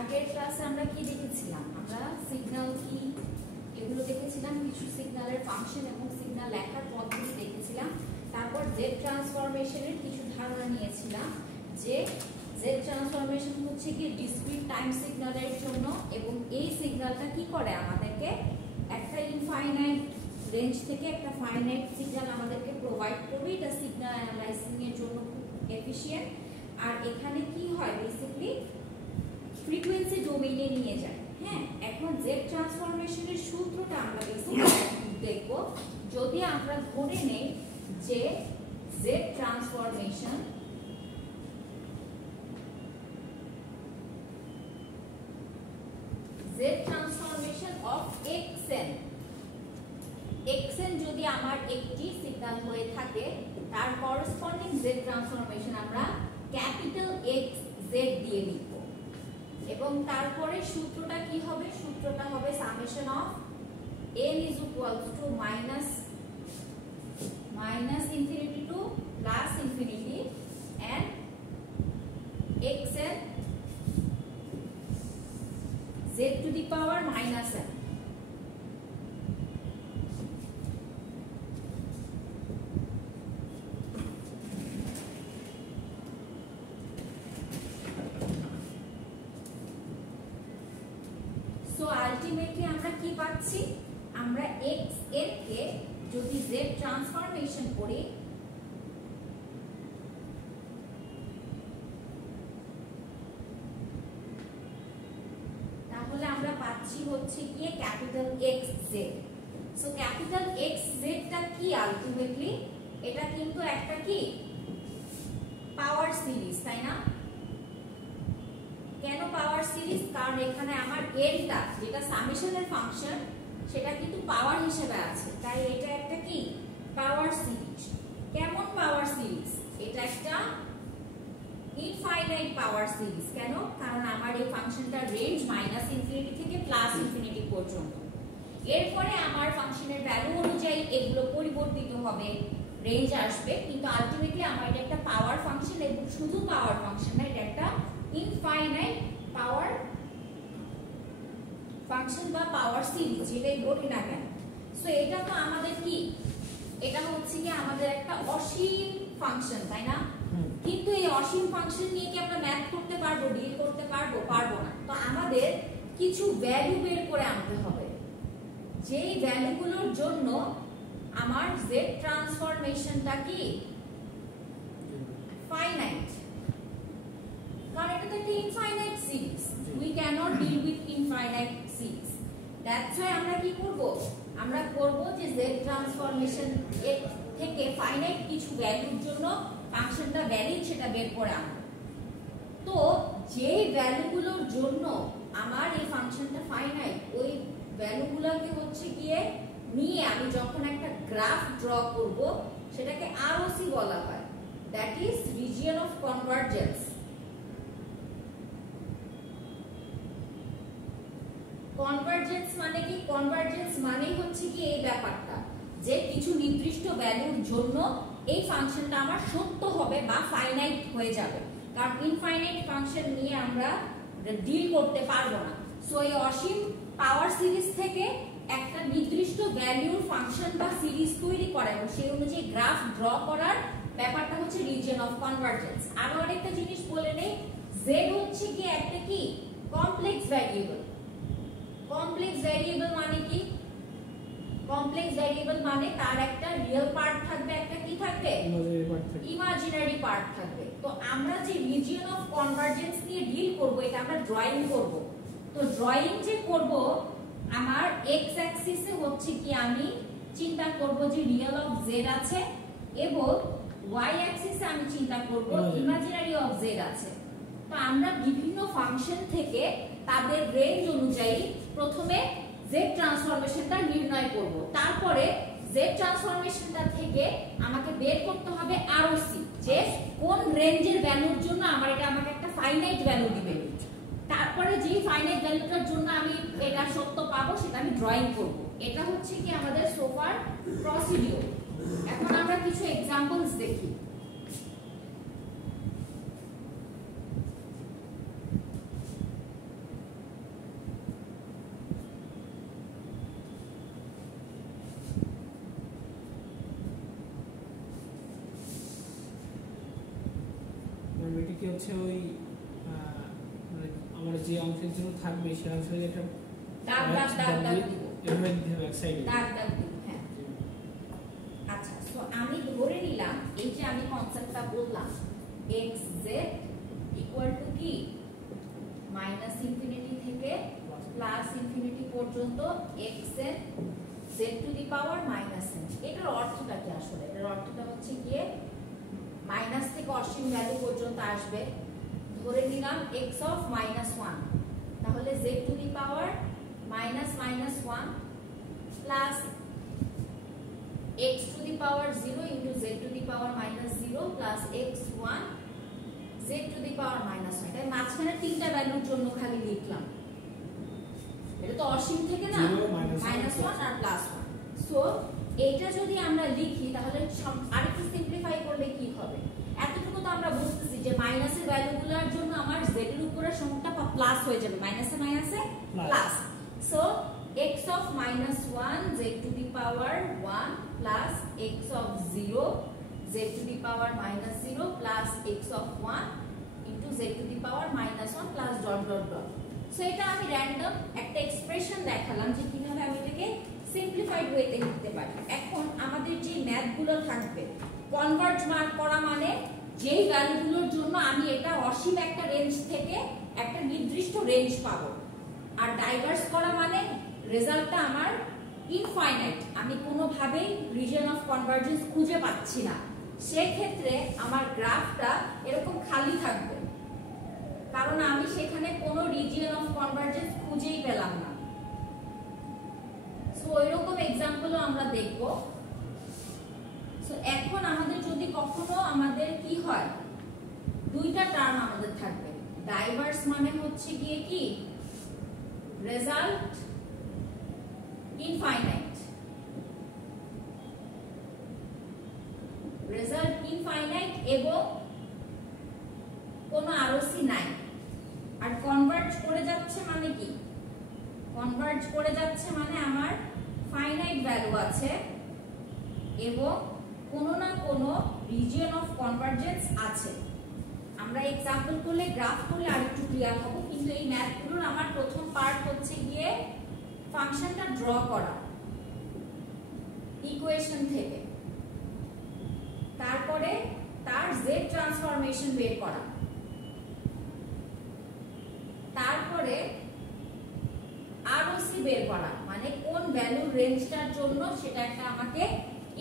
আগের ক্লাসে আমরা কি দেখেছিলাম? আমরা সিগন্যাল কি এগুলো দেখেছিলাম, কিছু সিগন্যালের ফাংশন এবং সিগন্যাল লেখার পদ্ধতি দেখেছিলাম। তারপর জেড ট্রান্সফরমেশনের কিছু ধারণা নিয়েছিলাম যে জেড ট্রান্সফরমেশন হচ্ছে কি ডিসক্রিট টাইম সিগন্যালের জন্য, এবং এই সিগন্যালটা কি করে আমাদেরকে একটা ইনফাইনাইট রেঞ্জ থেকে একটা ফাইনাইট সিগন্যাল আমাদেরকে প্রোভাইড করবে। এটা সিগন্যাল অ্যানালাইসিং এর জন্য খুব এফিশিয়েন্ট। আর এখানে কি হয় বেসিক্যালি ফ্রিকোয়েন্সি ডোমেইনে নিয়ে যায়। হ্যাঁ, এখন জেড ট্রান্সফরমেশনের সূত্রটা আমরা বেসিক্যালি দেখব। যদি আমরা ধরে নেই যে Z transformation of xn, xn যদি আমার একটি সিগন্যাল হয়ে থাকে, তার করসপন্ডিং জেড ট্রান্সফরমেশন আমরা ক্যাপিটাল X Z দিয়ে লিখব। এবং তারপরে সূত্রটা কি হবে? সূত্রটা হবে summation of n is equals to minus infinity to plus infinity and xn z to the power minus n. So ultimately আমরা কি পাচ্ছি? আমরা x এর কে যদি z ট্রান্সফরমেশন করি, তাহলে আমরা পাচ্ছি হচ্ছে কি capital XZ। So capital XZ টা কি আলটিমেটলি? এটা কিন্তু একটা কি পাওয়ার সিরিজ, তাই না? কেন পাওয়ার সিরিজ? কারণ এখানে আমার এলটা যেটা সামেশনের ফাংশন সেটা কিন্তু পাওয়ার হিসেবে আছে, তাই এটা একটা কি পাওয়ার সিরিজ। কেমন পাওয়ার সিরিজ? এটা একটা ইনফাইনাইট পাওয়ার সিরিজ। কেন? কারণ আমার এই ফাংশনটার রেঞ্জ মাইনাস ইনফিনিটি থেকে প্লাস ইনফিনিটি পর্যন্ত। এরপরে আমার ফাংশনের ভ্যালু অনুযায়ী এগুলো পরিবর্তিত হবে, রেঞ্জ আসবে, কিন্তু আলটিমেটলি আমার এটা একটা পাওয়ার ফাংশন, এবং শুধু পাওয়ার ফাংশন না, এটা একটা ইনফাইনাইট পাওয়ার ফাংশন বা পাওয়ার সিরিজ, যেটাই বলি না কেন। সো এটা তো আমাদের কি, এটা হচ্ছে কি আমাদের একটা অসীম ফাংশন, তাই না? কিন্তু এই অসীম ফাংশন নিয়ে কি আমরা ম্যাথ করতে পারবো, ডিল করতে পারবো? পারবো না। তো আমাদের কিছু ভ্যালু বের করে আনতে হবে, যেই ভ্যালুগুলোর জন্য আমার জেড ট্রান্সফরমেশনটা কি ফাইনাইট। কারণ এটা তো একটা infinite series, we can't deal with infinite series. That's why আমরা কি করব? আমরা করব যে জেড ট্রান্সফরমেশন এর থেকে ফাইনাইট কিছু ভ্যালুর জন্য ফাংশনটা ভ্যালিড সেটা বের করে আনবো। তো যে ভ্যালুগুলোর জন্য আমার এই ফাংশনটা ফাইনাইট, ওই ভ্যালুগুলোকে হচ্ছে গিয়ে নিয়ে আমি যখন একটা গ্রাফ ড্র করব, সেটাকে ROC বলা হয়, that is region of convergence. Convergence মানে কি? কনভারজেন্স মানে হচ্ছে কি এই ব্যাপারটা যে কিছু নির্দিষ্ট ভ্যালুর জন্য এই ফাংশনটা আমার সত্য হবে বা ফাইনাইট হয়ে যাবে, কারণ ইনফাইনাইট ফাংশন নিয়ে আমরা ডিল করতে পারবো না। সো এই অসীম পাওয়ার সিরিজ থেকে একটা নির্দিষ্ট ভ্যালুর ফাংশন বা সিরিজ তৈরি করা এবং সেই অনুযায়ী গ্রাফ ড্র করার ব্যাপারটা হচ্ছে রিজিয়ন অফ কনভারজেন্স। আরো আরেকটা জিনিস বলে নেই, জেড হচ্ছে কি একটা কি কমপ্লেক্স ভ্যারিয়েবল। কমপ্লেক্স ভ্যারিয়েবল মানে কি? কমপ্লেক্স ভ্যারিয়েবল মানে তার একটা রিয়েল পার্ট থাকবে, একটা কি থাকবে ইমাজিনারি পার্ট থাকবে। তো আমরা যে রিজিয়ন অফ কনভারজেন্স নিয়ে ডিল করব, এটা আমরা ড্রয়িং করব। তো ড্রয়িং যে করব, আমার এক্স অ্যাক্সিসে হচ্ছে কি আমি চিন্তা করব যে রিয়েল অফ জেড আছে, এবং ওয়াই অ্যাক্সিসে আমি চিন্তা করব ইমাজিনারি অফ জেড আছে। তো আমরা বিভিন্ন ফাংশন থেকে তাদের রেঞ্জ অনুযায়ী প্রথমে জেড ট্রান্সফরমেশনটা নির্ণয় করব, তারপরে জেড ট্রান্সফরমেশনটা থেকে আমাকে বের করতে হবে ROC, যে কোন রেঞ্জের ভ্যালুর জন্য আমার এটা আমাকে একটা ফাইনাইট ভ্যালু দিবে। তারপরে যে ফাইনাইট ভ্যালুটার জন্য আমি এটা সত্য পাবো সেটা আমি ড্রয়িং করব। এটা হচ্ছে কি আমাদের সোফার প্রসিডিউর। এখন আমরা কিছু এক্সাম্পলস দেখি। এটাকে হচ্ছে ওই মানে আমার যে অংশের জন্য থাকবে সেই অংশের একটা দাগ দাগ দাগ দাগ দিব, এভাবে দিতে হবে এক সাইডে দাগ দাগ দিব। হ্যাঁ আচ্ছা, সো আমি ধরে নিলাম এই যে আমি কনসেপ্টটা বললাম xz ইকুয়াল টু কি মাইনাস ইনফিনিটি থেকে প্লাস ইনফিনিটি পর্যন্ত xn z to the power minus n। এটার অর্থটা কি আসলে? এটার অর্থটা হচ্ছে গিয়ে মাইনাস থেকে অসীম ভ্যালু পর্যন্ত আসবে। ধরে নিলাম x অফ মাইনাস 1, তাহলে z to the power minus minus 1 plus x two the power 0 into z to the power minus 0 plus x1 z to the power minus 1। তাই মাঝখানে তিনটা ভ্যালুর জন্য খালি লিখলাম, এটা তো অসীম থেকে না, মাইনাস 1 আর প্লাস 1। সো এইটা যদি আমরা লিখি তাহলে আরেকটু সিম্পলিফাই করলে কি হবে? এতটুকু তো আমরা বুঝতেছি যে মাইনাসের ভ্যালুগুলোর জন্য আমার z এর উপরে সংখ্যাটা প্লাস হয়ে যাবে, মাইনাসে মাইনাসে plus. So x of minus 1 z to the power 1 plus x of 0 z to the power minus 0 plus x of 1 into z to the power minus 1 plus dot dot dot। So এটা আমি random একটা expression দেখালাম যে কিভাবে আমি এটাকে simplified ওয়েতে লিখতে পারি। এখন আমাদের যে ম্যাথগুলো থাকবে, কনভার্জ মার্ক করা মানে যেই ভ্যালুগুলোর জন্য আমি এটা অসীম একটা রেঞ্জ থেকে একটা নির্দিষ্ট রেঞ্জ পাবো, আর ডাইভার্স করা মানে রেজাল্টটা আমার ইনফাইনাইট, আমি কোনোভাবেই রিজন অফ কনভার্জেন্স খুঁজে পাচ্ছি না, সেক্ষেত্রে আমার গ্রাফটা এরকম খালি থাকবে, কারণ আমি সেখানে কোনো রিজিয়ন অফ কনভার্জেন্স খুঁজেই পেলাম না। সো এরকম এক্সাম্পলও আমরা দেখব। সো এখন আমাদের যদি কখনো আমাদের কি হয়, দুইটা টার্ম আমাদের থাকবে, ডাইভার্স মানে হচ্ছে গিয়ে কি রেজাল্ট ইনফাইনাইট, রেজাল্ট ইনফাইনাইট এবং কোনো আরওসি নাই। আর কনভার্জ করে যাচ্ছে মানে কি, কনভার্জ করে যাচ্ছে মানে আমার ফাইনাইট ভ্যালু আছে এবং কোনো না কোনো রিজিয়ন অফ কনভার্জেন্স আছে। আমরা এক্সাম্পল করলে গ্রাফ করলে আরেকটু ক্লিয়ার হব, কিন্তু এই ম্যাথগুলোর আমার প্রথম পার্ট হচ্ছে গিয়ে ফাংশনটা ড্র করা ইকুয়েশন থেকে, তারপরে তার z ট্রান্সফরমেশন বের করা, তারপরে আরওসি বের করা মানে কোন ভ্যালুর রেঞ্জটার জন্য সেটা একটা আমাকে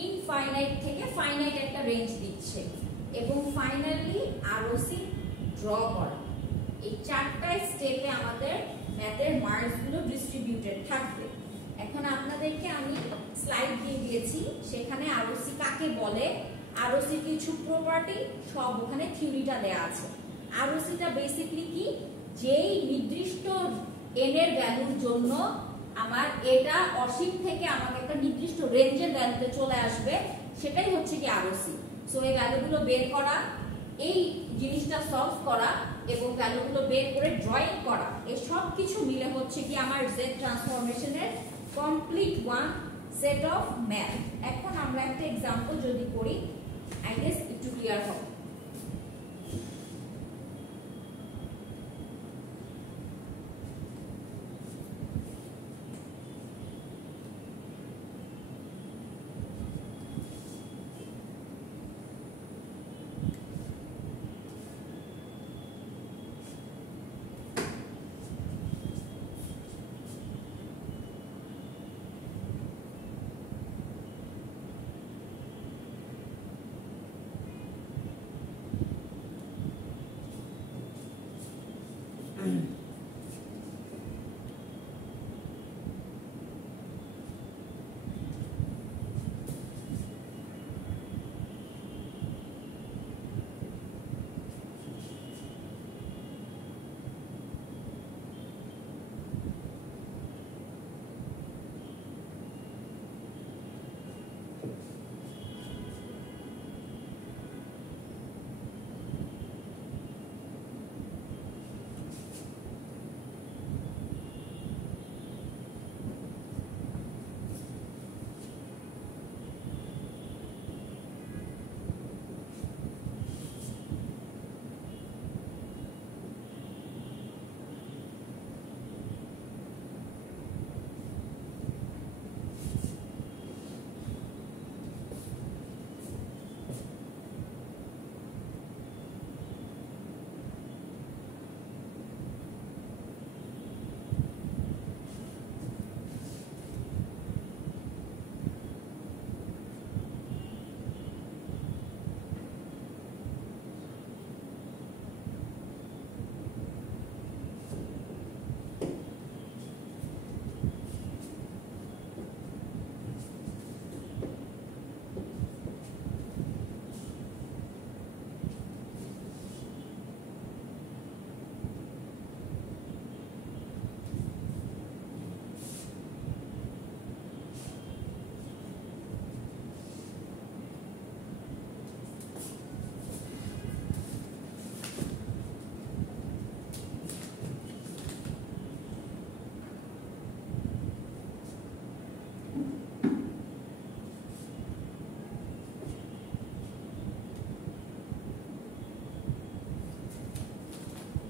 ইনফাইনাইট থেকে ফাইনাইট একটা রেঞ্জ দিচ্ছে, এবং ফাইনালি আরওসি ড্র করা। এই চারটা স্টেপে আমাদের ম্যাথের মার্কসগুলো ডিস্ট্রিবিউটেড থাকবে। এখন আপনাদেরকে আমি স্লাইড দিয়ে দিয়েছি, সেখানে আরওসি কাকে বলে, আরওসি কিছু প্রপার্টি সব ওখানে থিওরিটা দেয়া আছে। আরওসিটা বেসিক্যালি কি, যেই নির্দিষ্ট n এর ভ্যালুর জন্য আমার এটা অসীম থেকে আমাকে একটা নির্দিষ্ট রেঞ্জের ভ্যালুতে চলে আসবে, সেটাই হচ্ছে কি আরওসি। সো এই ভ্যালুগুলো বের করা, এই জিনিসটা সলভ করা এবং ভ্যালুগুলো বের করে ড্রয়িং করা, এই সব কিছু মিলে হচ্ছে কি আমার জেড ট্রান্সফরমেশনের complete one set of math. এখন আমরা একটা एग्जांपल যদি করি, আই গেস একটু ক্লিয়ার হবে।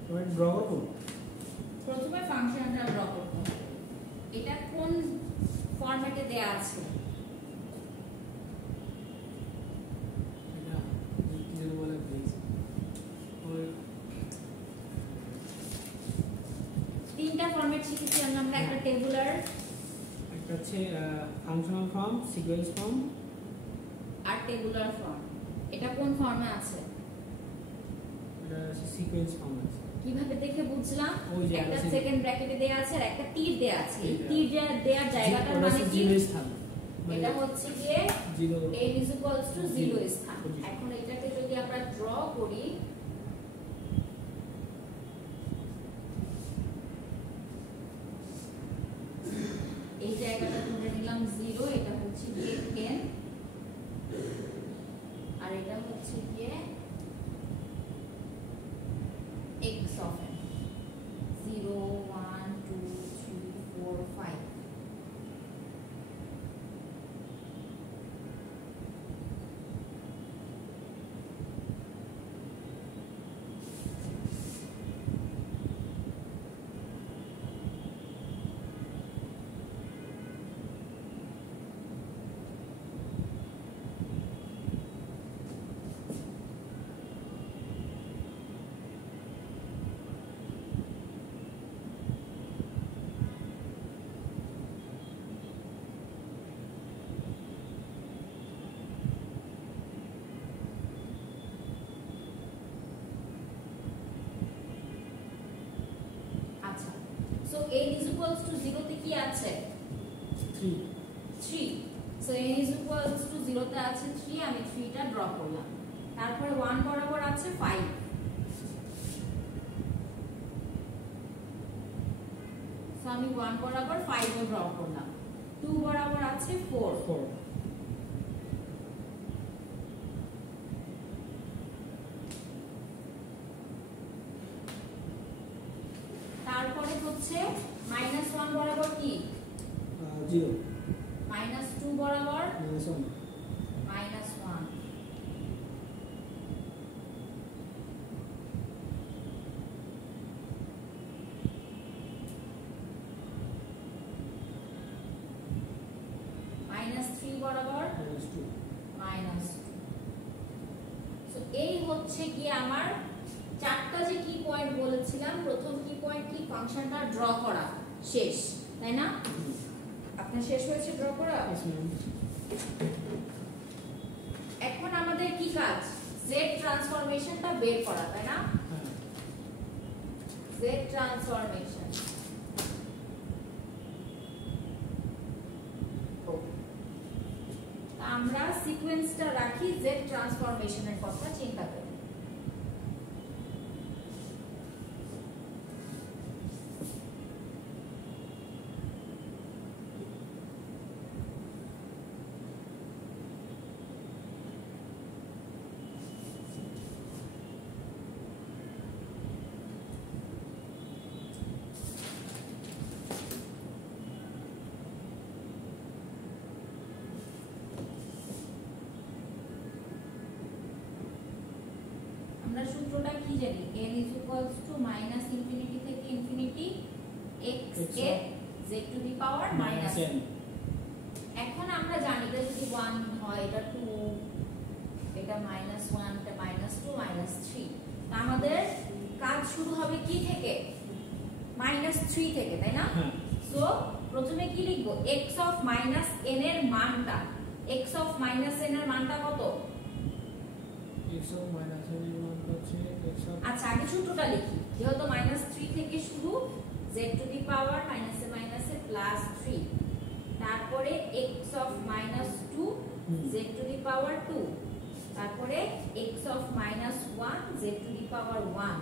এবার ড্র করব। প্রথমে ফাংশনটা ড্র করতে হবে। এটা কোন ফরম্যাটে দেয়া আছে? এটা কি যেন বলে প্লিজ। ওই তিনটা ফরম্যাট শিখেছি আমরা, একটা টেবুলার, একটা হচ্ছে ফাংশনাল ফর্ম, সিকোয়েন্স ফর্ম আর টেবুলার ফর্ম। এটা কোন ফর্মে আছে? এটা সিকোয়েন্স ফর্ম আছে। কিভাবে দেখে বুঝলাম? ওই যে একটা আছে সেকেন্ড ব্র্যাকেটে দেয়া আছে আর একটা তীর দেয়া আছে। এই এইটা। তীর দেয়ার জায়গাটার মানে কি? জিরো স্থান। এটা হচ্ছে গিয়ে জিরো n = 0 স্থান। Position. এখন এটাকে যদি আমরা ড্র করি, এই জায়গাটা ধরে নিলাম 0, এটা হচ্ছে গিয়ে 10 আর এটা হচ্ছে গিয়ে x of n, 0 1 2 3 4 5। আচ্ছা, সো n = 0 তে কি আছে? 3 3। সো n = 0 তে আছে 3, আমি 3 টা ড্র করলাম। তারপরে 1 বরাবর আছে 5, সো আমি 1 বরাবর 5 ও ড্র করলাম। 2 বরাবর আছে 4, 4 তারপরে হচ্ছে -1 বরাবর কি? 0 -2 বরাবর -1 -1, -3 বরাবর -2 -2। সো এই হচ্ছে কি আমার চারটা যে কি পয়েন্ট বলেছিলাম। প্রথম কি পয়েন্ট কি? ফাংশনটা ড্র করা শেষ, তাই না? আপনার শেষ হয়েছে ড্র করা। Yes, ma'am. এখন আমাদের কি কাজ? z ট্রান্সফরমেশনটা বের করা, তাই না? হ্যাঁ। z transformation. আমরা সিকোয়েন্সটা রাখি, z ট্রান্সফরমেশনের কথা চিন্তা করি। আমরা সূত্রটা কি জানি? n = -∞ থেকে ইনফিনিটি x এর z to the power -n। এখন আমরা জানি এটা যদি 1 হয়, এটা 2, এটা -1, এটা -2, -3। তা আমাদের কাজ শুরু হবে কি থেকে? -3 থেকে, তাই না? হ্যাঁ। সো প্রথমে কি লিখবো? x of -n এর মানটা, x of -n এর মানটা কত? x of -n এর মান হচ্ছে x of আচ্ছা, আগে সূত্রটা লিখি। যেহেতু -3 থেকে শুরু, z টু দি পাওয়ার -3, তারপরে x of -2 z to the power 2, তারপরে x of -1 z to the power 1,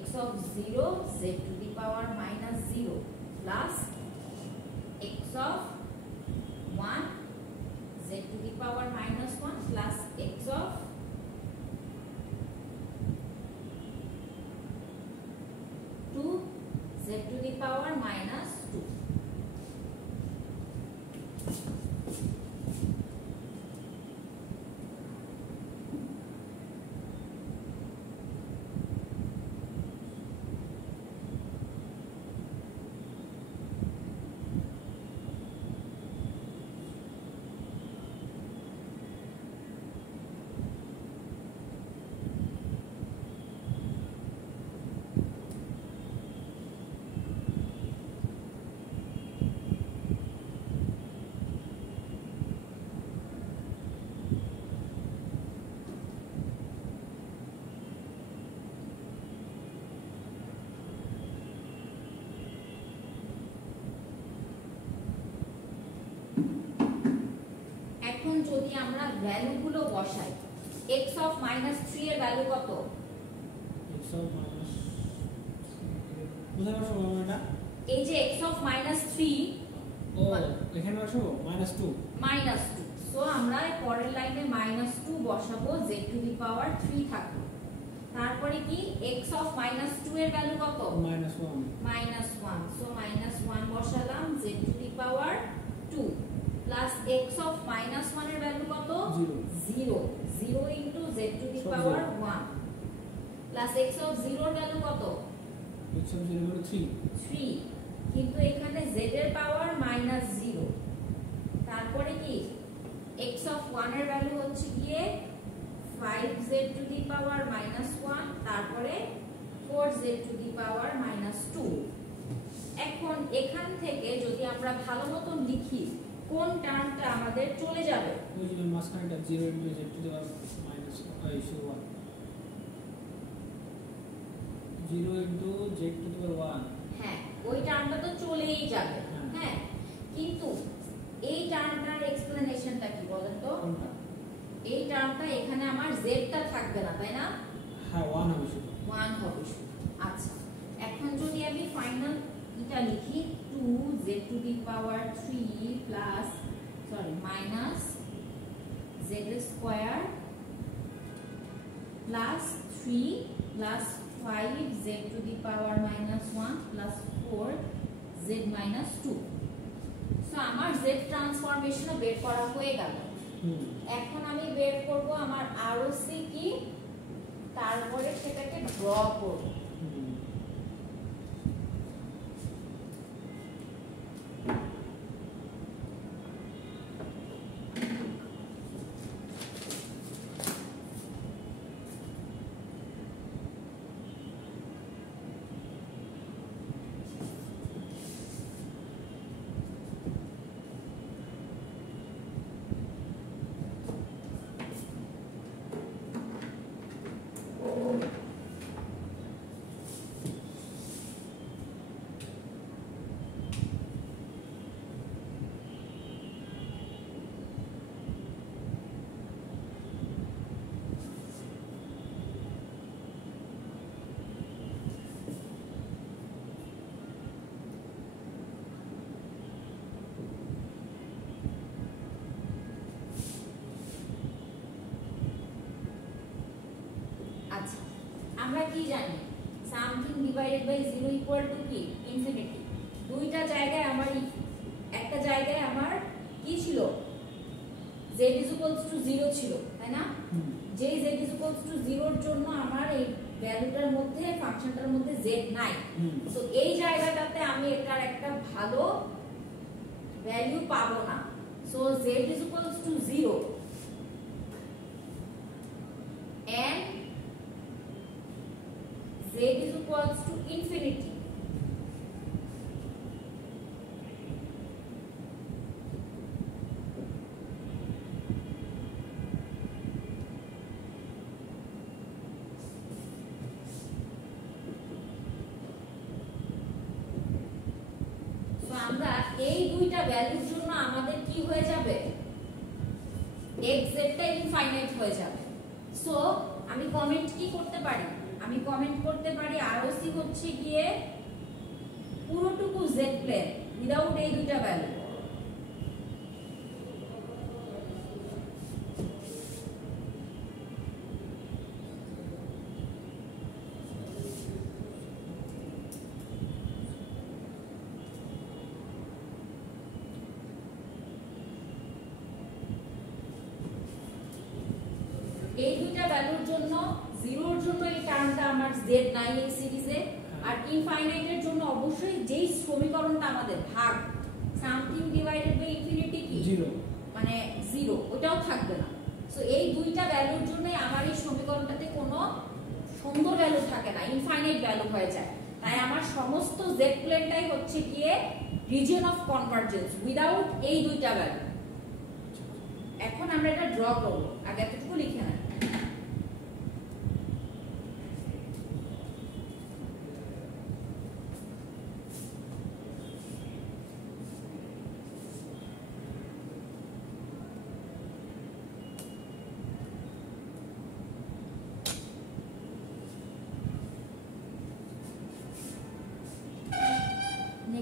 x of 0 z to the power -0 plus x of 1 z to the power -1 plus x of 2 z to the power -2। যদি আমরা ভ্যালুগুলো বসাই, x of -3 এর value কত? x of minus কোথায় বসাবো এটা? এই যে x অফ -3, ও এখানে বসাবো -2। -2, সো আমরা পরের লাইনে -2 বসাবো, z টু দি পাওয়ার 3 থাকবে। তারপরে কি x অফ -2 এর ভ্যালু কত? -1। -1, সো -1 বসালাম, z to the power 2 plus x of -1 এর ভ্যালু কত? 0, 0 into z to the power 1 plus x of 0 এর ভ্যালু কত? x অফ 0 হলো 3, কিন্তু এখানে z এর পাওয়ার -0। তারপরে কি x অফ 1 এর ভ্যালু হচ্ছে গিয়ে 5z টু দি পাওয়ার -1, তারপরে 4z টু দি পাওয়ার -2। এখন এখান থেকে যদি আমরা ভালো মতন লিখি, কোন টার্মটা আমাদের চলে যাবে? ওই যে মাঝখানেটা 0 into z to the power -1, 0 into z to the power 1। হ্যাঁ, ওই টার্মটা তো চলেই যাবে। হ্যাঁ, কিন্তু এই টার্মটার এক্সপ্লেনেশনটা কি বলেন তো? কোনটা? এই টার্মটা এখানে আমার z টা থাকবে না, তাই না? হ্যাঁ, 1 হবে শুধু। 1 হবে শুধু। আচ্ছা, এখন যদি আমি ফাইনাল এটা লিখি, 2z two the power 3 plus minus z square plus 3 plus 5z two the power -1 plus 4z -2। So আমার z ট্রান্সফরমেশনও বের করা হয়ে গেল। এখন আমি বের করব আমার ROC কি, তারপরে সেটাকে ড্র করব। আচ্ছা, আমরা কি জানি something divided by 0 equal to কি? ইনফিনিটি। দুইটা জায়গায় আমার, একটা জায়গায় আমার কি ছিল? z ইজ ইকুয়ালস টু 0 ছিল, তাই না? যে z ইজ ইকুয়ালস টু 0 এর জন্য আমার এই ভ্যালুটার মধ্যে, ফাংশনটার মধ্যে z নাই। সো এই জায়গাটাতে আমি এটার একটা ভালো ভ্যালু পাবো না। So z is equals two 0 and z is equals to infinity. So আমরা এই দুইটা ভ্যালুর জন্য আমাদের কি হয়ে যাবে? x z টা ইনফাইনাইট হয়ে যাবে। সো আমি কমেন্ট কি করতে পারি? আমি কমেন্ট করতে পারি ROC হচ্ছে গিয়ে পুরোটুকু z প্লেন উইদাউট এই দুইটা ভ্যালু। এই দুইটা ভ্যালুর জন্য, 0 এর জন্য এই টার্মটা আমার z নাই এই সিরিজে, আর ইনফাইনাইটের জন্য অবশ্যই যেই সমীকরণটা আমাদের ভাগ সামথিং ডিভাইডেড বাই ইনফিনিটি কি 0, মানে 0, ওটাও থাকবে না। সো এই দুইটা ভ্যালুর জন্য আমার এই সমীকরণটাতে কোনো সুন্দর ভ্যালু থাকে না, ইনফাইনাইট ভ্যালু হয়ে যায়। তাই আমার সমস্ত z প্লেনটাই হচ্ছে গিয়ে রিজিয়ন অফ কনভারজেন্স উইদাউট এই দুইটা ভ্যালু। এখন আমরা এটা ড্র করব, আগে এতটুকু লিখে নেন।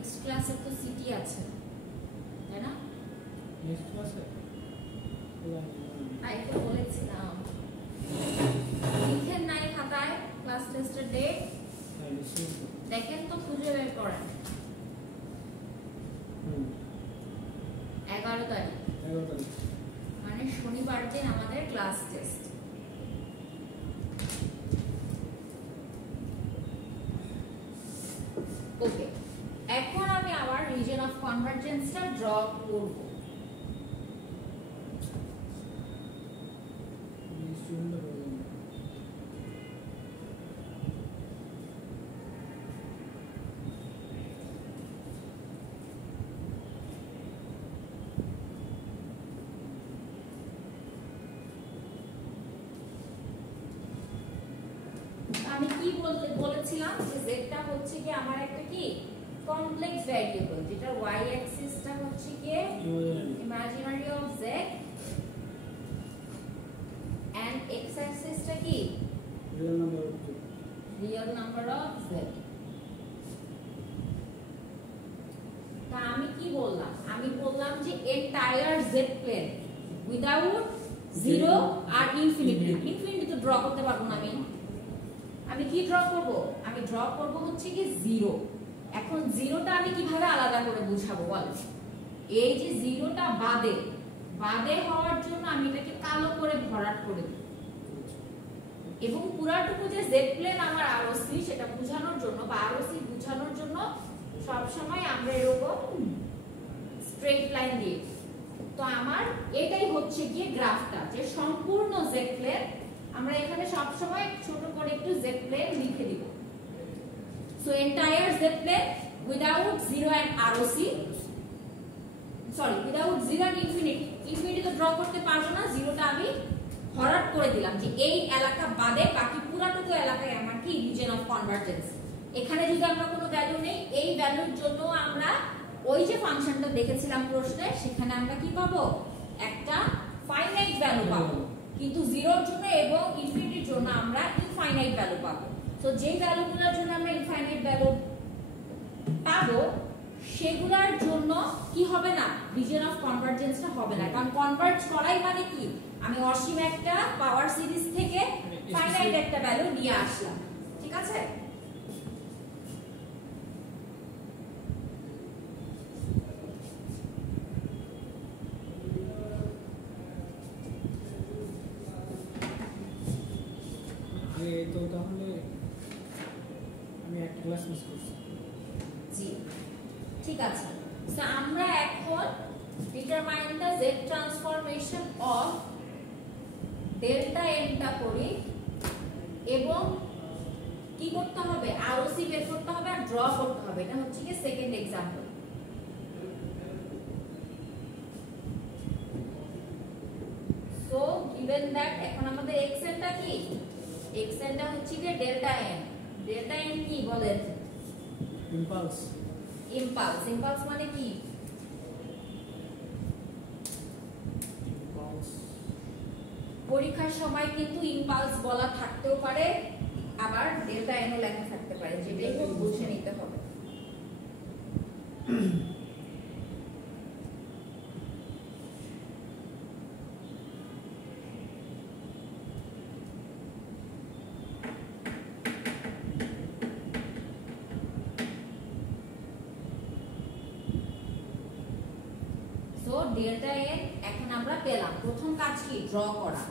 নেক্সট ক্লাসে তো সিটি আছে, তাই না? নেক্সট ক্লাসে আই তো বলেছিলাম লিখেন নাই খাতায় ক্লাস টেস্টের ডেট, দেখেন তো খুঁজে বের করেন। 11 তারিখ মানে শনিবার দিন আমাদের ক্লাস টেস্ট। ওকে, এখন আমি আবার রিজন অফ কনভারজেন্সটা ড্র করব। আমি কি বলেছিলাম যে জেডটা হচ্ছে কি আমার একটা কি কমপ্লেক্স ভ্যারিয়েবল, যেটা y অ্যাক্সিসটা হচ্ছে কি imaginary of z and x অ্যাক্সিসটা কি রিয়েল নাম্বার অফ z। তা আমি কি বললাম? আমি বললাম যে এন্টায়ার z প্লেন উইদাউট 0 আর ইনফিনিটি। ইনফিনিটি তো ড্র করতে পারবো না আমি কি ড্র করব? আমি ড্র করব হচ্ছে কি 0। এখন 0টা আমি কিভাবে আলাদা করে বুঝাবো বল? এই যে 0টা বাদে হওয়ার জন্য আমি এটাকে কালো করে ভরাট করে দেব, এবং পুরাটুকু যে z প্লেন আমার ROC সেটা বোঝানোর জন্য বা ROC বোঝানোর জন্য সব সময় আমরা এরকম স্ট্রেট লাইন দিই। তো আমার এটাই হচ্ছে কি গ্রাফটা, যে সম্পূর্ণ z প্লেন আমরা এখানে সব সময় ছোট করে একটু z প্লেন লিখে দিব। So entire z plane without 0 and ROC, sorry without 0 and infinity. Infinity তো ড্র করতে পারবো না, 0টা আমি ভরাট করে দিলাম যে এই এলাকা বাদে বাকি পুরাটুকু এলাকায় আমার কি রিজন অফ কনভারজেন্স। এখানে যদি আমরা কোনো ভ্যালু নেই, এই ভ্যালুর জন্য আমরা ওই যে ফাংশনটা দেখেছিলাম প্রশ্নে, সেখানে আমরা কি পাবো? একটা ফাইনাইট ভ্যালু পাবো, কিন্তু 0 এর জন্য এবং ইনফিনিটির জন্য আমরা ইনফাইনাইট ভ্যালু পাবো। সো যেই ভ্যালুগুলোর জন্য আমরা ইনফাইনাইট ভ্যালু পাবো সেগুলোর জন্য কি হবে না, রিজন অফ কনভারজেন্সটা হবে না। কারণ কনভার্জ করাই মানে কি, আমি অসীম একটা পাওয়ার সিরিজ থেকে ফাইনাইট একটা ভ্যালু নিয়ে আসলাম। ঠিক আছে? তো তাহলে আমি একটা ক্লাস মিস করছি। জি ঠিক আছে। সো আমরা এখন determine the z transformation of delta n টা করি, এবং কি করতে হবে? ROC বের করতে হবে আর ড্র করতে হবে। এটা হচ্ছে কি second example. So given that এখন আমাদের xn টা কি, xn টা হচ্ছে কি ডেল্টা n। ডেল্টা n কি বলেন? ইম্পালস। ইম্পালস মানে কি? পরীক্ষার সময় কিন্তু ইম্পালস বলা থাকতেও পারে, আবার ডেল্টা এনও লেখা থাকতে পারে, যেটাই হোক বুঝে নিতে হবে। সো ডেল্টা এন এখন আমরা পেলাম। প্রথম কাজ কি? ড্র করা।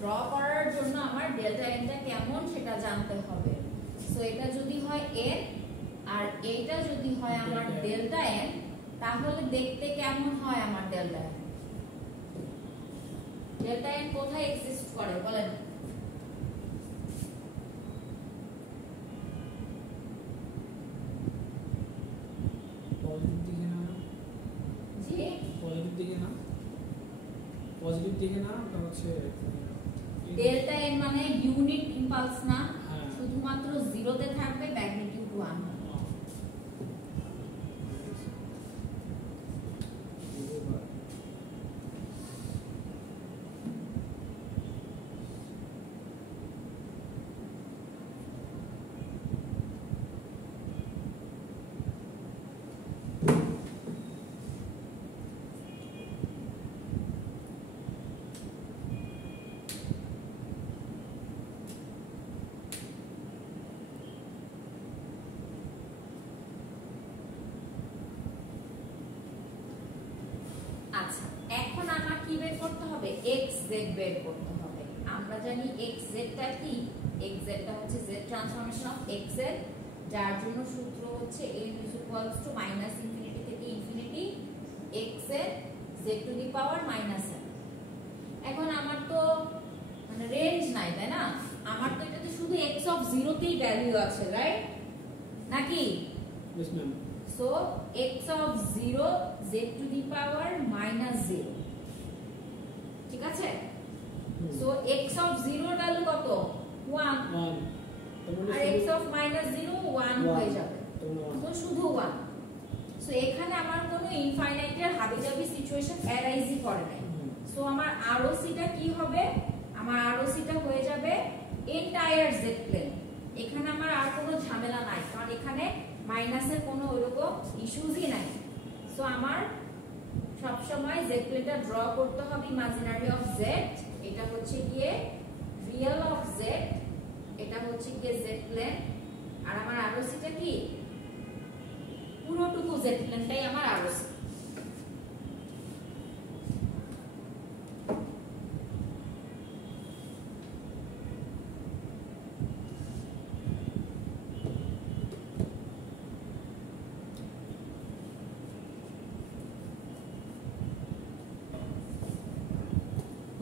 ড্র করার জন্য আমার ডেল্টা এনটা কেমন সেটা জানতে হবে। সো এটা যদি হয় n আর এইটা যদি হয় আমার ডেল্টা n, তাহলে দেখতে কেমন হয় আমার ডেল্টা এন? ডেল্টা এন কোথায় এক্সিস্ট করে বলেন? পজিটিভ দিকে না, ওটা হচ্ছে ডেল্টা এন মানে ইউনিট ইম্পালস না, শুধুমাত্র 0 তে থাকবে, ম্যাগনিটিউড 1। হবে? xz বের করতে হবে। আমরা জানি xz টা কি, xz টা হচ্ছে z ট্রান্সফরমেশন অফ xz, যার জন্য সূত্র হচ্ছে n = -ইনফিনিটি থেকে infinity xz z to the power -n। এখন আমার তো মানে রেঞ্জ নাই, তাই না? আমার তো এটাতে শুধু x অফ 0 তেই ভ্যালু আছে, রাইট নাকি? Yes ma'am. So x of 0 z to the power -0, ঠিক আছে? সো x অফ 0 এর ভ্যালু কত? 1, আর x অফ -0 1 হয়ে যাবে, তো শুধু 1। সো এখানে আমার কোনো ইনফাইনাইটের হাবিজাবি সিচুয়েশন অ্যারাইজই করে নাই। সো আমার ROC টা কি হবে? আমার ROC টা হয়ে যাবে এন্টায়ার z প্লেন। এখানে আমার আর কোনো ঝামেলা নাই, কারণ এখানে মাইনাসের কোনো ওইরকম ইস্যুজই নাই। সো আমার সব সময় z প্লেনটা ড্র করতে হবে ইমাজিনারি অফ z, এটা হচ্ছে গিয়ে রিয়েল অফ z, এটা হচ্ছে গিয়ে z প্লেন, আর আমার ROC টা কি? পুরোটুকু z প্লেনটাই আমার ROC।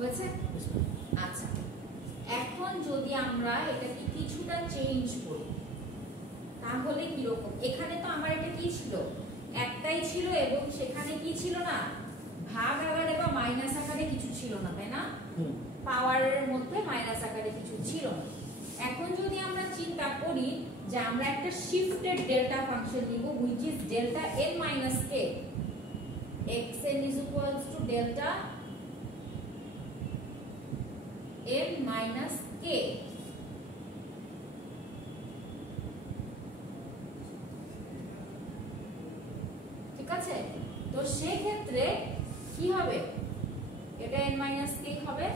বুঝছে? আচ্ছা, এখন যদি আমরা এটাকে কিছুটা চেঞ্জ করি তাহলে কি রকম? এখানে তো আমার এটা কি ছিল? একটাই ছিল, এবং সেখানে কি ছিল না? ভাগ আকারে বা মাইনাস আকারে কিছু ছিল না, তাই না? পাওয়ারের মধ্যে মাইনাস আকারে কিছু ছিল না। এখন যদি আমরা চিন্তা করি যে আমরা একটা শিফটেড ডেল্টা ফাংশন নিব which is delta n minus k, xn is equals to delta n minus k। ঠিক আছে? তো সেক্ষেত্রে কি হবে? এটা n minus k হবে।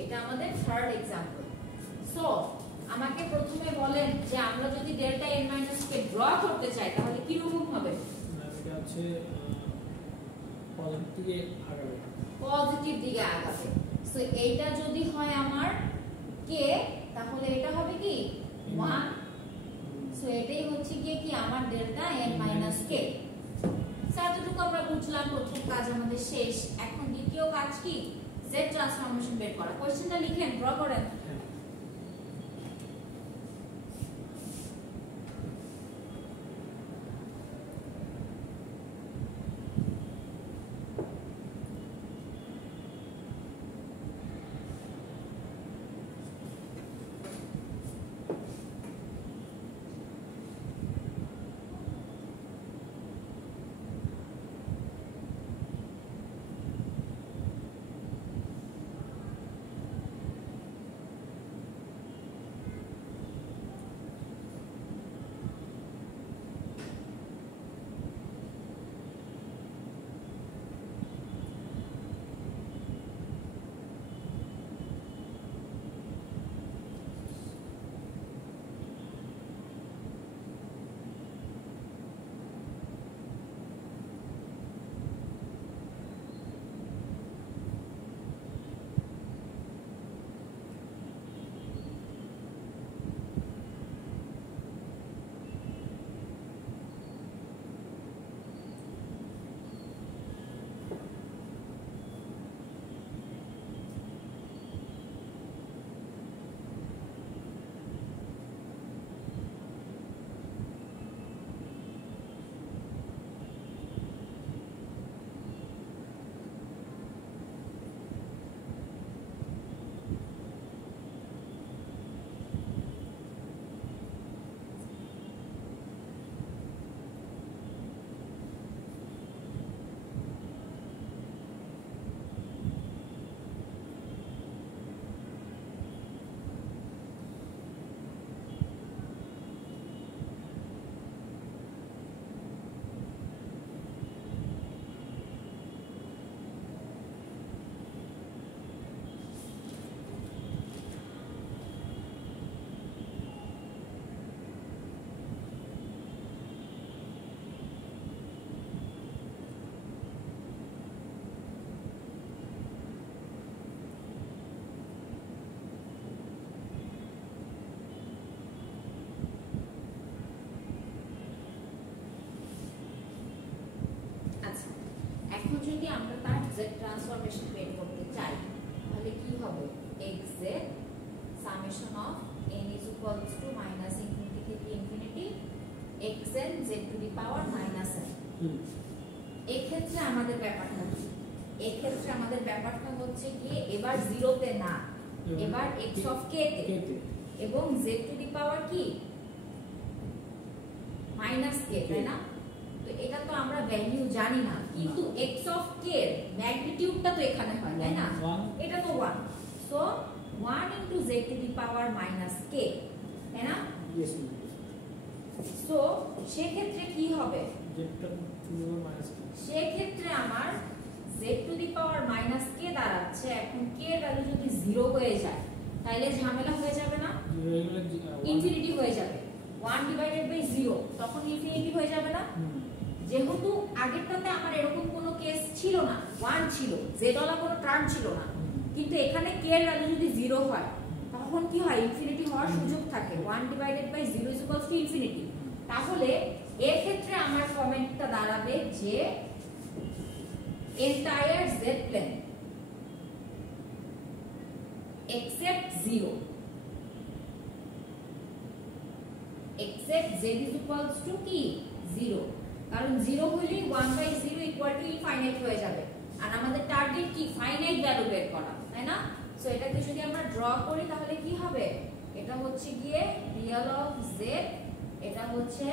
এটা আমাদের থার্ড एग्जांपल। সো আমাকে প্রথমে বলেন যে আমরা যদি delta n minus k draw করতে চাই তাহলে কি রকম হবে? এটা হচ্ছে পজিটিভ দিকে আগাবে। পজিটিভ দিকে আগাবে। সো এইটা যদি হয় আমার k, তাহলে এটা হবে কি 1। সো এটাই হচ্ছে কি আমার ডেল্টা n minus k। এতটুকু আমরা বুঝলাম, প্রথম কাজ আমাদের শেষ। এখন দ্বিতীয় কাজ কি? z ট্রান্সফরমেশন বের করা। কোশ্চেনটা লিখেন, ড্র করেন। এখন যদি আমরা তার z ট্রান্সফরমেশন বের করতে চাই তাহলে কি হবে xz summation of n is equals to minus infinity থেকে infinity xn z to the power minus n। এই ক্ষেত্রে আমাদের ব্যাপারটা কি? এই ক্ষেত্রে আমাদের ব্যাপারটা হচ্ছে কি এবার 0 তে না, এবার x of k তে এবং z to the power কি minus k, তাই না? তো এটা তো আমরা ভ্যালু জানি না, কিন্তু x of k এর ম্যাগনিটিউডটা তো এখানে হয়, তাই না? এটা তো 1, so 1 into z to the power minus k, তাই না? यस। সো সেক্ষেত্রে কি হবে? z to the power minus k, সেক্ষেত্রে আমার z to the power minus k দাঁড়াচ্ছে, এখন k এর ভ্যালু যদি 0 হয়ে যায় তাহলে ঝামেলা হয়ে যাবে না? ইনফিনিটি হয়ে যাবে। 1 ডিভাইডেড বাই 0 তখন ইনফিনিটি হয়ে যাবে না? যেহেতু আগেরটাতে আমার এরকম কোনো কেস ছিল না, 1 ছিল, z ওয়ালা কোনো টার্ম ছিল না, কিন্তু এখানে k এর ভ্যালু যদি 0 হয় তখন কি হয়? ইনফিনিটি হওয়ার সুযোগ থাকে। 1 divided by 0 is equals to infinity. তাহলে এর ক্ষেত্রে আমার কমেন্টটা দাঁড়াবে যে entire z plane except 0 except z is equals to কি 0, কারণ 0 হলে 1/0 ইকুয়াল টু ইনফাইনাইট হয়ে যাবে, আর আমাদের টার্গেট কি ফাইনাইট ভ্যালু বের করা, তাই না? সো এটাকে যদি আমরা ড্র করি তাহলে কি হবে? এটা হচ্ছে গিয়ে রিয়েল অফ z, এটা হচ্ছে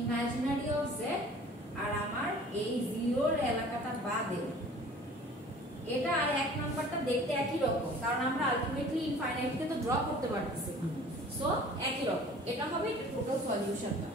ইমাজিনারি অফ z, আর আমার এই 0 এর এলাকাটা বাদে এটা আর এক নাম্বারটা দেখতে একই রকম, কারণ আমরা আলটিমেটলি ইনফাইনাইট কে তো ড্র করতে পারতেছি। সো একই রকম এটা হবে, এটা টোটাল সলিউশনটা।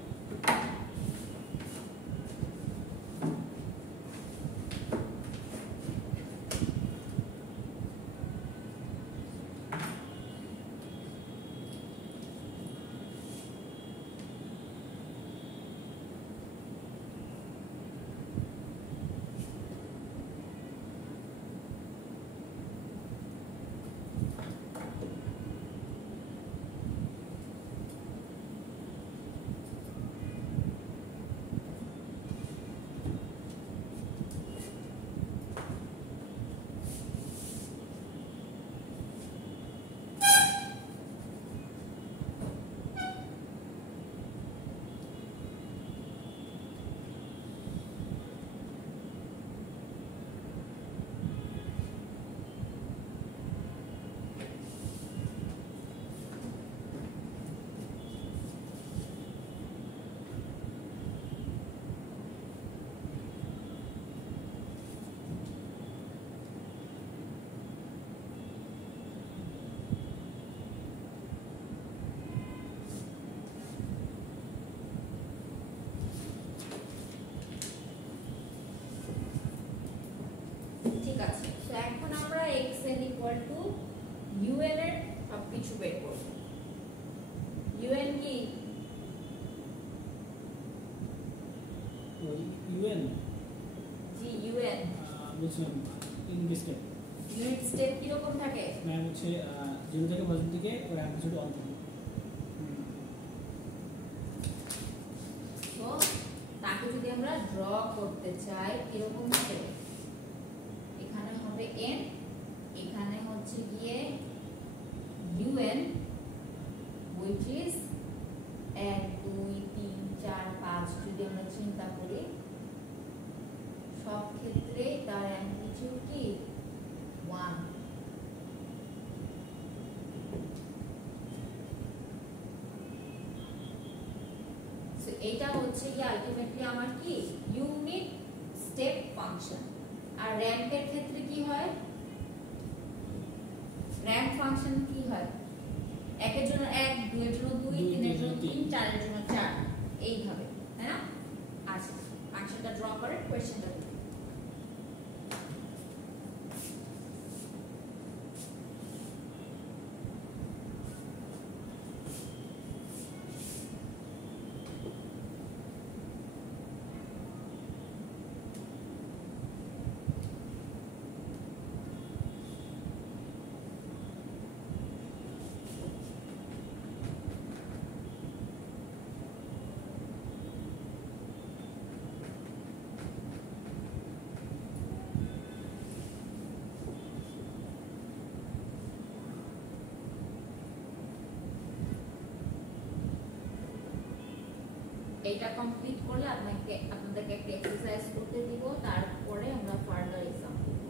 ঠিক আছে, তো এখন আমরা xn ইকুয়াল টু un এর সবকিছু বের করব। un কি? un জি un বুঝলাম। ইউনিট স্টেপ, ইউনিট স্টেপ কি রকম থাকে? মানে হচ্ছে 0 থেকে পজিটিভ দিকে ওর অ্যাম্পলিটিউড অন থাকে। তো তাকে যদি আমরা ড্র করতে চাই কিরকম হবে? এখানে হবে n, এখানে হচ্ছে গিয়ে un which is 1 2 3 4 5 যদি আমরা চিন্তা করি সব ক্ষেত্রে তার অ্যাম্পলিটিউড কি 1। সো এটা হচ্ছে কি আলটিমেটলি আমার কি ইউনিট স্টেপ ফাংশন। আর র্যাম্পের ক্ষেত্রে কি হয়? র্যাম্প ফাংশন কি হয়? 1 এর জন্য 1, 2 এর জন্য 2, 3 এর জন্য 3, 4 এর জন্য 4, এইভাবে, তাই না? আচ্ছা, ফাংশনটা ড্র করে কোশ্চেনটা এটা কমপ্লিট করলে আপনাদেরকে একটা এক্সারসাইজ করতে দিব, তারপরে আমরা ফার্দার এক্সাম করব।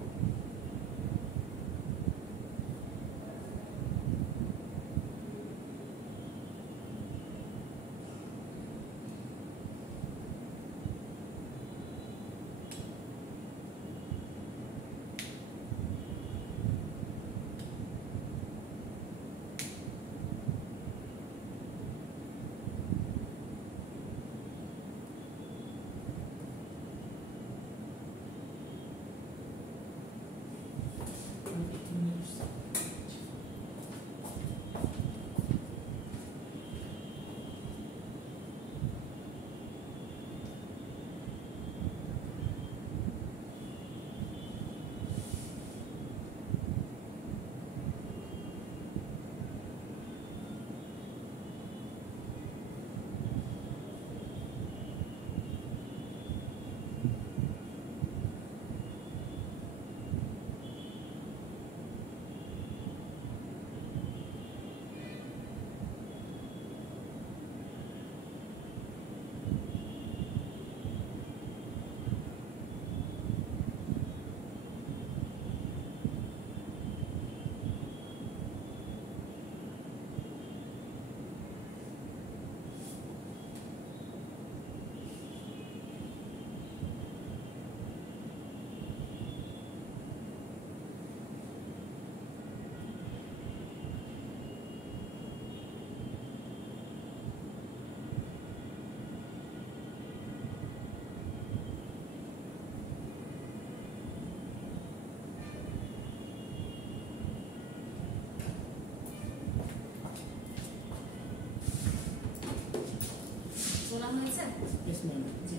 বলা হয়েছে? Yes, ma'am. জি।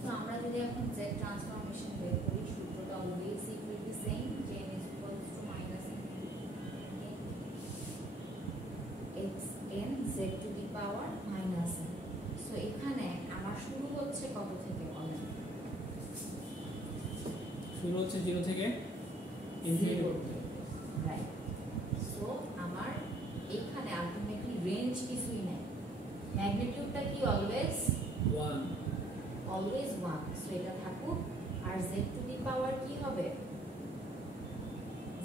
তো আমরা যদি এখন z ট্রান্সফরমেশন বের করি, সূত্রটা অলওয়েজ ইকুয়াল টু সেম, যে n is equals to minus xn z to the power minus n। So এখানে আমার শুরু হচ্ছে কত থেকে বলেন? শুরু হচ্ছে 0 থেকে ইনফিনিটি। রাইট। সো আমার এখানে আলটিমেটলি রেঞ্জ কিছুই নাই, ম্যাগনিটিউডটা কি অলওয়েজ 1 অলওয়েজ 1। সো এটা থাকুক। আর z টু দি পাওয়ার কি হবে?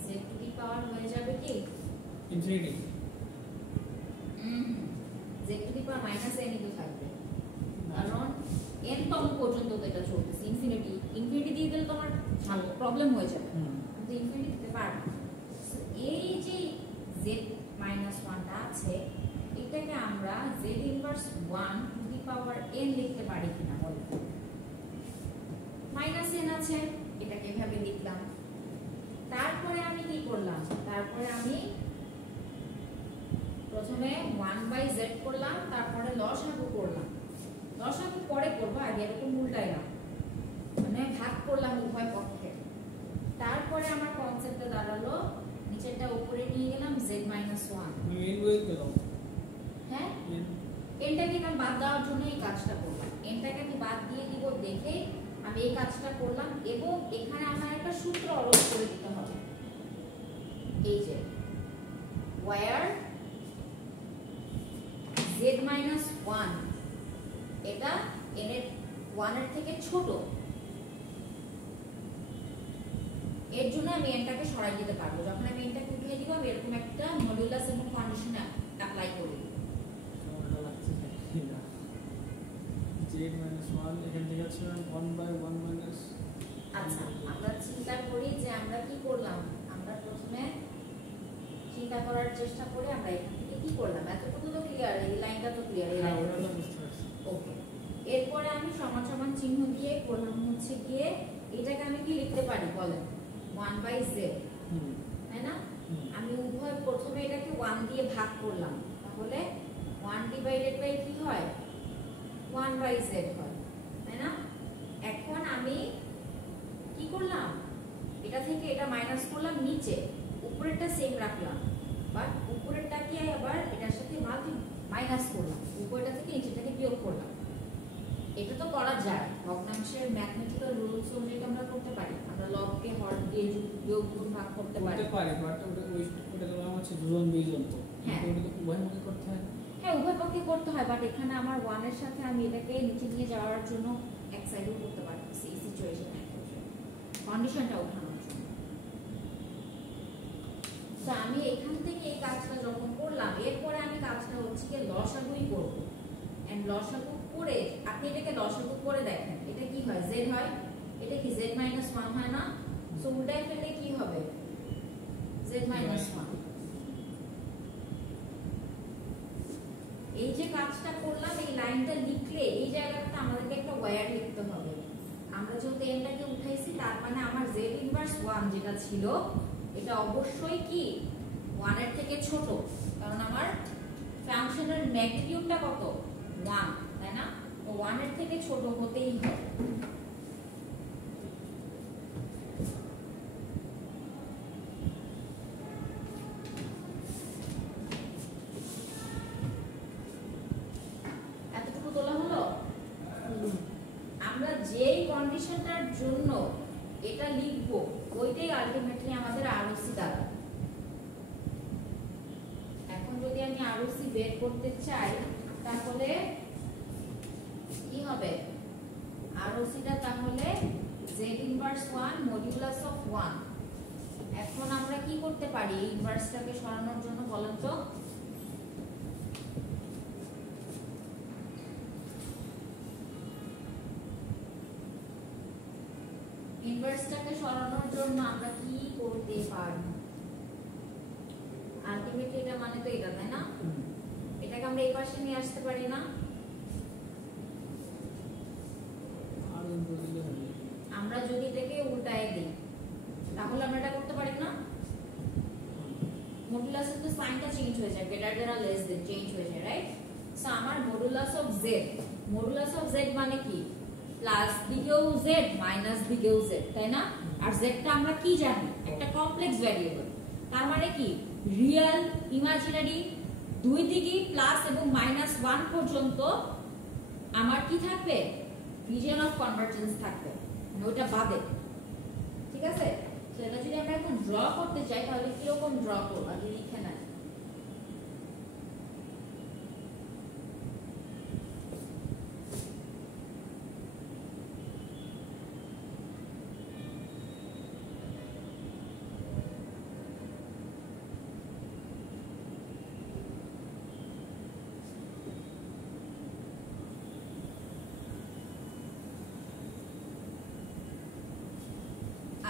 z টু দি পাওয়ার হয়ে যাবে কি infinity. z to the power minus n তো থাকবে, কারণ n তম পর্যন্ত তো এটা চলতেছে। ইনফিনিটি দিয়ে দিলে তোমার প্রবলেম হয়ে যাবে, কিন্তু ইনফিনিটি দিতে পারবে। সো এই যে z মাইনাস 1টা আছে, এটাকে আমরা z inverse 1 two the power n লিখতে পারি কিনা বলো? মাইনাস n আছে, এটাকে এভাবে লিখলাম। তারপরে আমি কি করলাম? তারপরে আমি প্রথমে 1/z করলাম, তারপরে লসাগু করলাম। লসাগু পরে করব, আগে এরকম উল্টাই না, মানে ভাগ করলাম উভয় পক্ষে। তারপরে আমার কনসেপ্টে দাঁড়ালো নিচেরটা উপরে নিয়ে গেলাম z মাইনাস 1। n বই দাও। হ্যাঁ, এনটাকে আমি বাদ দেওয়ার জন্য এই কাজটা করলাম। এনটাকে আমি বাদ দিয়ে দিব দেখে আমি এই কাজটা করলাম, এবং এখানে আমার একটা সূত্র আরোপ করে দিতে হবে। এই যে where z minus 1 এটা n এর 1 এর থেকে ছোট, এর জন্য আমি এনটাকে সরাই দিতে পারবো। যখন আমি এনটাকে উঠিয়ে দিব, আমি এরকম একটা মডুলাস এবং কন্ডিশন অ্যাপ্লাই করি। আমারটা লাগছে না। z - 1 এখান থেকে আছে 1/1 মাইনাস। আচ্ছা, আমরা চিন্তা করি যে আমরা কি করলাম। আমরা প্রথমে চিন্তা করার চেষ্টা করি আমরা এখান থেকে কি করলাম। এতটুকু তো ক্লিয়ার, এই লাইনটা তো ক্লিয়ার, এই হ্যাঁ, লাইনটা ওটা তো বুঝতে পারছি। ওকে। এরপরে আমি সমান সমান চিহ্ন দিয়ে করলাম হচ্ছে গিয়ে এটাকে আমি কি লিখতে পারি বলেন? 1/z, তাই না? আমি উভয় প্রথমে এটাকে 1 দিয়ে ভাগ করলাম, তাহলে 1 ডিভাইডেড বাই কি হয়? 1/z হয়, তাই না? এখন আমি কি করলাম? এটা থেকে এটা মাইনাস করলাম নিচে, উপরেরটা সেম রাখলাম, বাট উপরেরটা কি আবার এটার সাথে মাইনাস করলাম, উপরেরটা থেকে নিচেরটাকে বিয়োগ করলাম। এটা তো করা যায়, ভগ্নাংশের ম্যাথমেটিক্যাল রুলস অনুযায়ী আমরা করতে পারি। আমরা লবকে হর দিয়ে বিয়োগ গুণ ভাগ করতে পারি। বাট ওটা তো হচ্ছে দুজন দুইজন, তো হ্যাঁ। ওটা তো উভয় মুখে করতে হয়। হ্যাঁ উভয় পক্ষে করতে হয়, বাট এখানে আমার 1 এর সাথে আমি এটাকে নিচে নিয়ে যাওয়ার জন্য এক সাইডও করতে পারতেছি এই সিচুয়েশনে কন্ডিশনটা ওঠানোর জন্য। তো আমি এখান থেকে এই কাজটা যখন করলাম, এরপরে আমি কাজটা হচ্ছে কি লসাগুই করব। এন্ড লসাগু করে আপনি এটাকে লসাগু করে দেখেন, এটা কি হয়, z হয়, এটা কি z - 1 হয় না? সো উল্টায় ফেললে কি হবে, z - 1। এই যে কাজটা করলাম, এই লাইনটা লিখলে এই জায়গাটা আমাদেরকে একটা ওয়্যার লিখতে হবে। আমরা যেহেতু এনটাকে উঠাইছি, তার মানে আমার z ইনভার্স 1 যেটা ছিল এটা অবশ্যই কি 1 এর থেকে ছোট, কারণ আমার ফাংশনের ম্যাগনিটিউডটা কত 1, তাই না? তো 1 এর থেকে ছোট হতেই হবে। এতটুকু তোলা হলো। আমরা যেই কন্ডিশনটার জন্য এটা লিখবো ওইটাই আলটিমেটলি আমাদের আরওসি দাঁড়াবে। এখন যদি আমি আরওসি বের করতে চাই তাহলে কি হবে, আরওসিটা তাহলে z ইনভার্স 1 মডুলাস অফ 1। এখন আমরা কি করতে পারি ইনভার্সটাকে সরানোর জন্য বলেন তো? ইনভার্সটাকে সরানোর জন্য আমরা কি করতে পারি? আলটিমেটলি এটা মানে তো এটা, তাই না? এটাকে আমরা এই পাশে নিয়ে আসতে পারি না? আমরা যদি এটাকে উল্টায় দিই তাহলে আমরা এটা করতে পারি না? মডুলাসের তো সাইনটা চেঞ্জ হয়ে যায়, গ্রেটার দেন আর লেস দেন চেঞ্জ হয়ে যায়, রাইট? সো আমার মডুলাস অফ z মানে কি প্লাস দিকেও z মাইনাস দিকেও z, তাই না? আর z টা আমরা কি জানি, একটা কমপ্লেক্স ভ্যারিয়েবল। তার মানে কি রিয়েল ইমাজিনারি দুই দিকেই প্লাস এবং -1 পর্যন্ত আমার কি থাকবে, রিজিয়ন অফ কনভারজেন্স থাকবে, মানে ওটা বাদে। ঠিক আছে? তো এটা যদি আমরা এখন ড্র করতে চাই তাহলে কি রকম ড্র করব আগে লিখে নেন।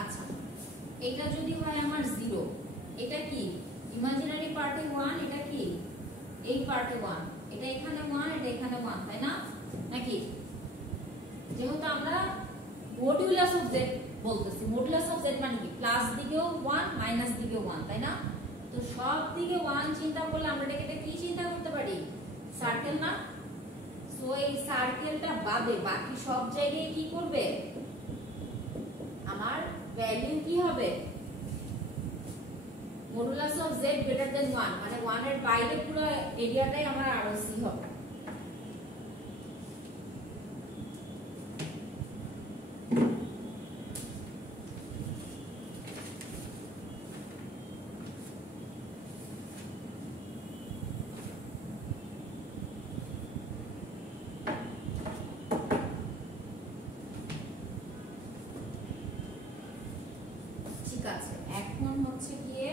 আচ্ছা, এটা যদি হয় আমার 0, এটা কি ইমাজিনারি পার্টে 1, এটা কি এই পার্টে 1, এটা এখানে 1, এটা এখানে 1, তাই না? নাকি যেহেতু আমরা মডুলাস অফ z বলতেছি, মডুলাস অফ z মানে কি প্লাস দিকেও 1 মাইনাস দিকেও 1, তাই না? তো সব দিকে 1 চিন্তা করলে আমরা এটাকে কি চিন্তা করতে পারি, সার্কেল না? সো এই সার্কেলটা বাদে বাকি সব জায়গায় কি করবে, আমার ভ্যালু কি হবে, modulus of z greater than 1, মানে 1 এর বাইরে পুরো এরিয়াটাই আমার আরওসি হবে। ঠিক আছে, এখন হচ্ছে গিয়ে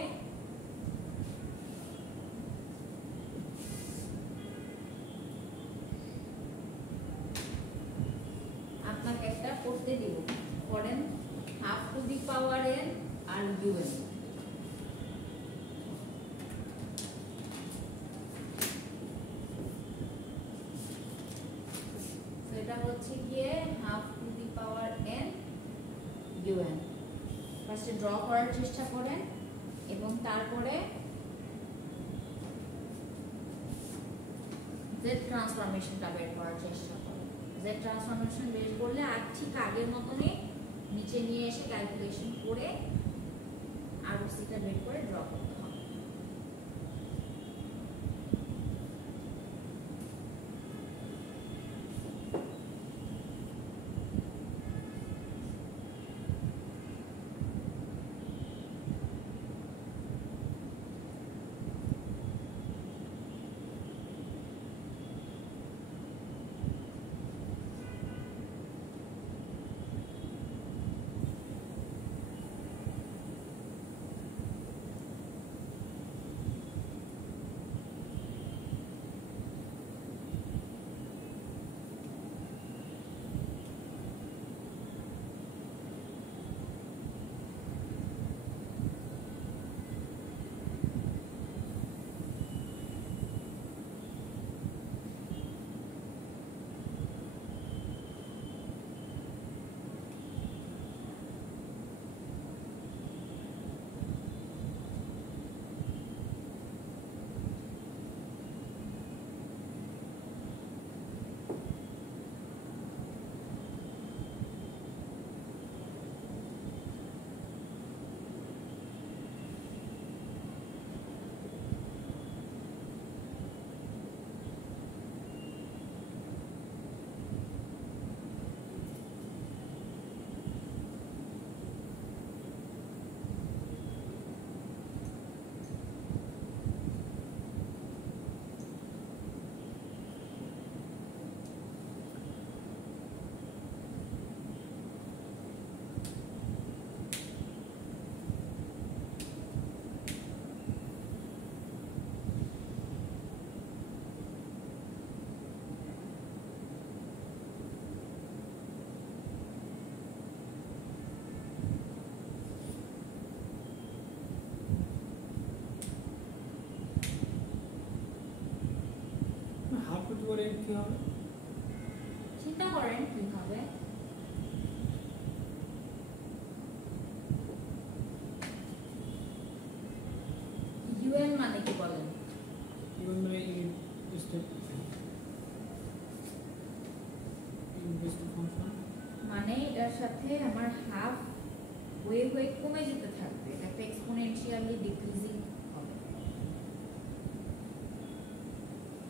আপনাকে একটা করতে দিব, করেন half to the power n আর un। সেটা হচ্ছে গিয়ে half to the power n un। ফার্স্টে ড্র করার চেষ্টা করেন এবং তারপরে z ট্রান্সফরমেশনটা বের করার চেষ্টা করেন। z ট্রান্সফরমেশন বের করলে আর ঠিক আগের মতনই নিচে নিয়ে এসে ক্যালকুলেশন করে আরওসিটা বের করে ড্র করতে হবে। করে কি হবে? চিন্তা করেন কি হবে। ইউএন মানে কি বলেন? ইউএন মানে ইউনিট স্টেপ ফাংশন, মানে এটার সাথে আমার হাফ ওয়ে ওয়ে কমে যেতে থাকবে, এটা একটা এক্সপোনেনশিয়ালি ডিক্রিজিং হবে।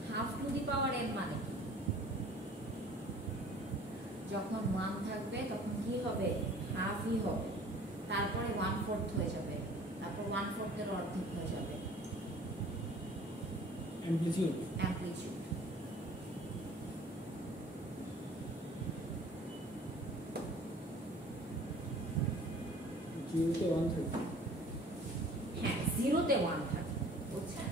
Half to the power n মানে কি? যখন 1 থাকবে তখন কি হবে? হাফই হবে, তারপরে 1/4 হয়ে যাবে, তারপর 1/4 এর অর্ধেক হয়ে যাবে। অ্যামপ্লিটিউড অ্যামপ্লিটিউড জিরোতে 1 থাকে। হ্যাঁ, 0-তে 1 থাকে, বুঝছেন?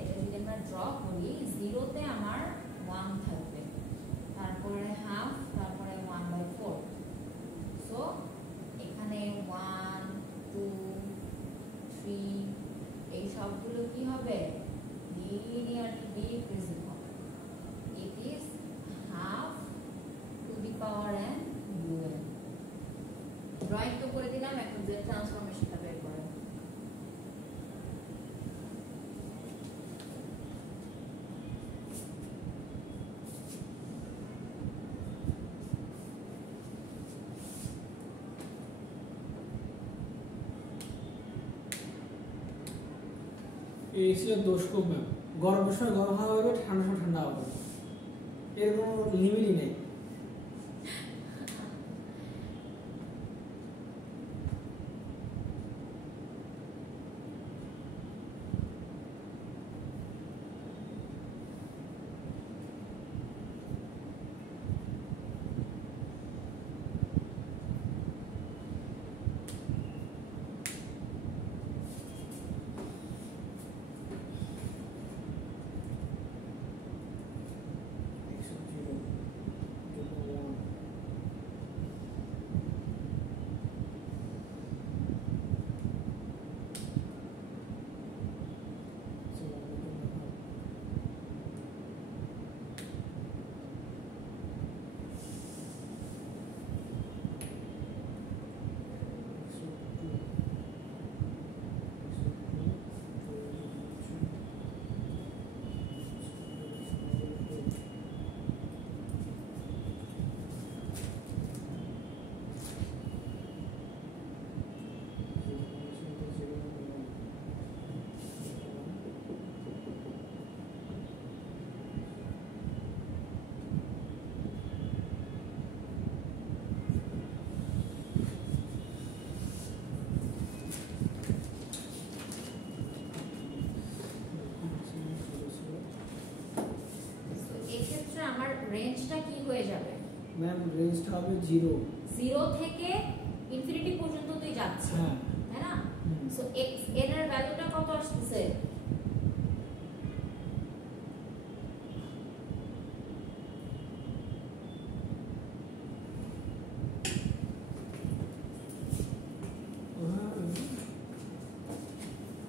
এটা যদি আমরা ড্র করি, 0-তে আমার 1 থাকবে, তারপরে হাফ, তারপরে 1/4। সো এখানে 1 2 3 এই সবগুলো কি হবে? লিনিয়ারলি ডিক্রিজিং হবে। It is half to the power n un। Drawing তো করে দিলাম, এখন যে ট্রান্সফরমেশনটা বের করেন। এসির দোষ খুব ম্যাম, গরমের সময় গরম হাওয়া হবে, ঠান্ডার সময় ঠান্ডা হাওয়া হবে, এর কোনো লিমিটই নেই। রেঞ্জটা কি হয়ে যাবে? ম্যাম রেঞ্জটা হবে 0 থেকে ইনফিনিটি পর্যন্ত তুই যাচ্ছে, হ্যাঁ তাই না? সো x n এর ভ্যালুটা কত আসছে?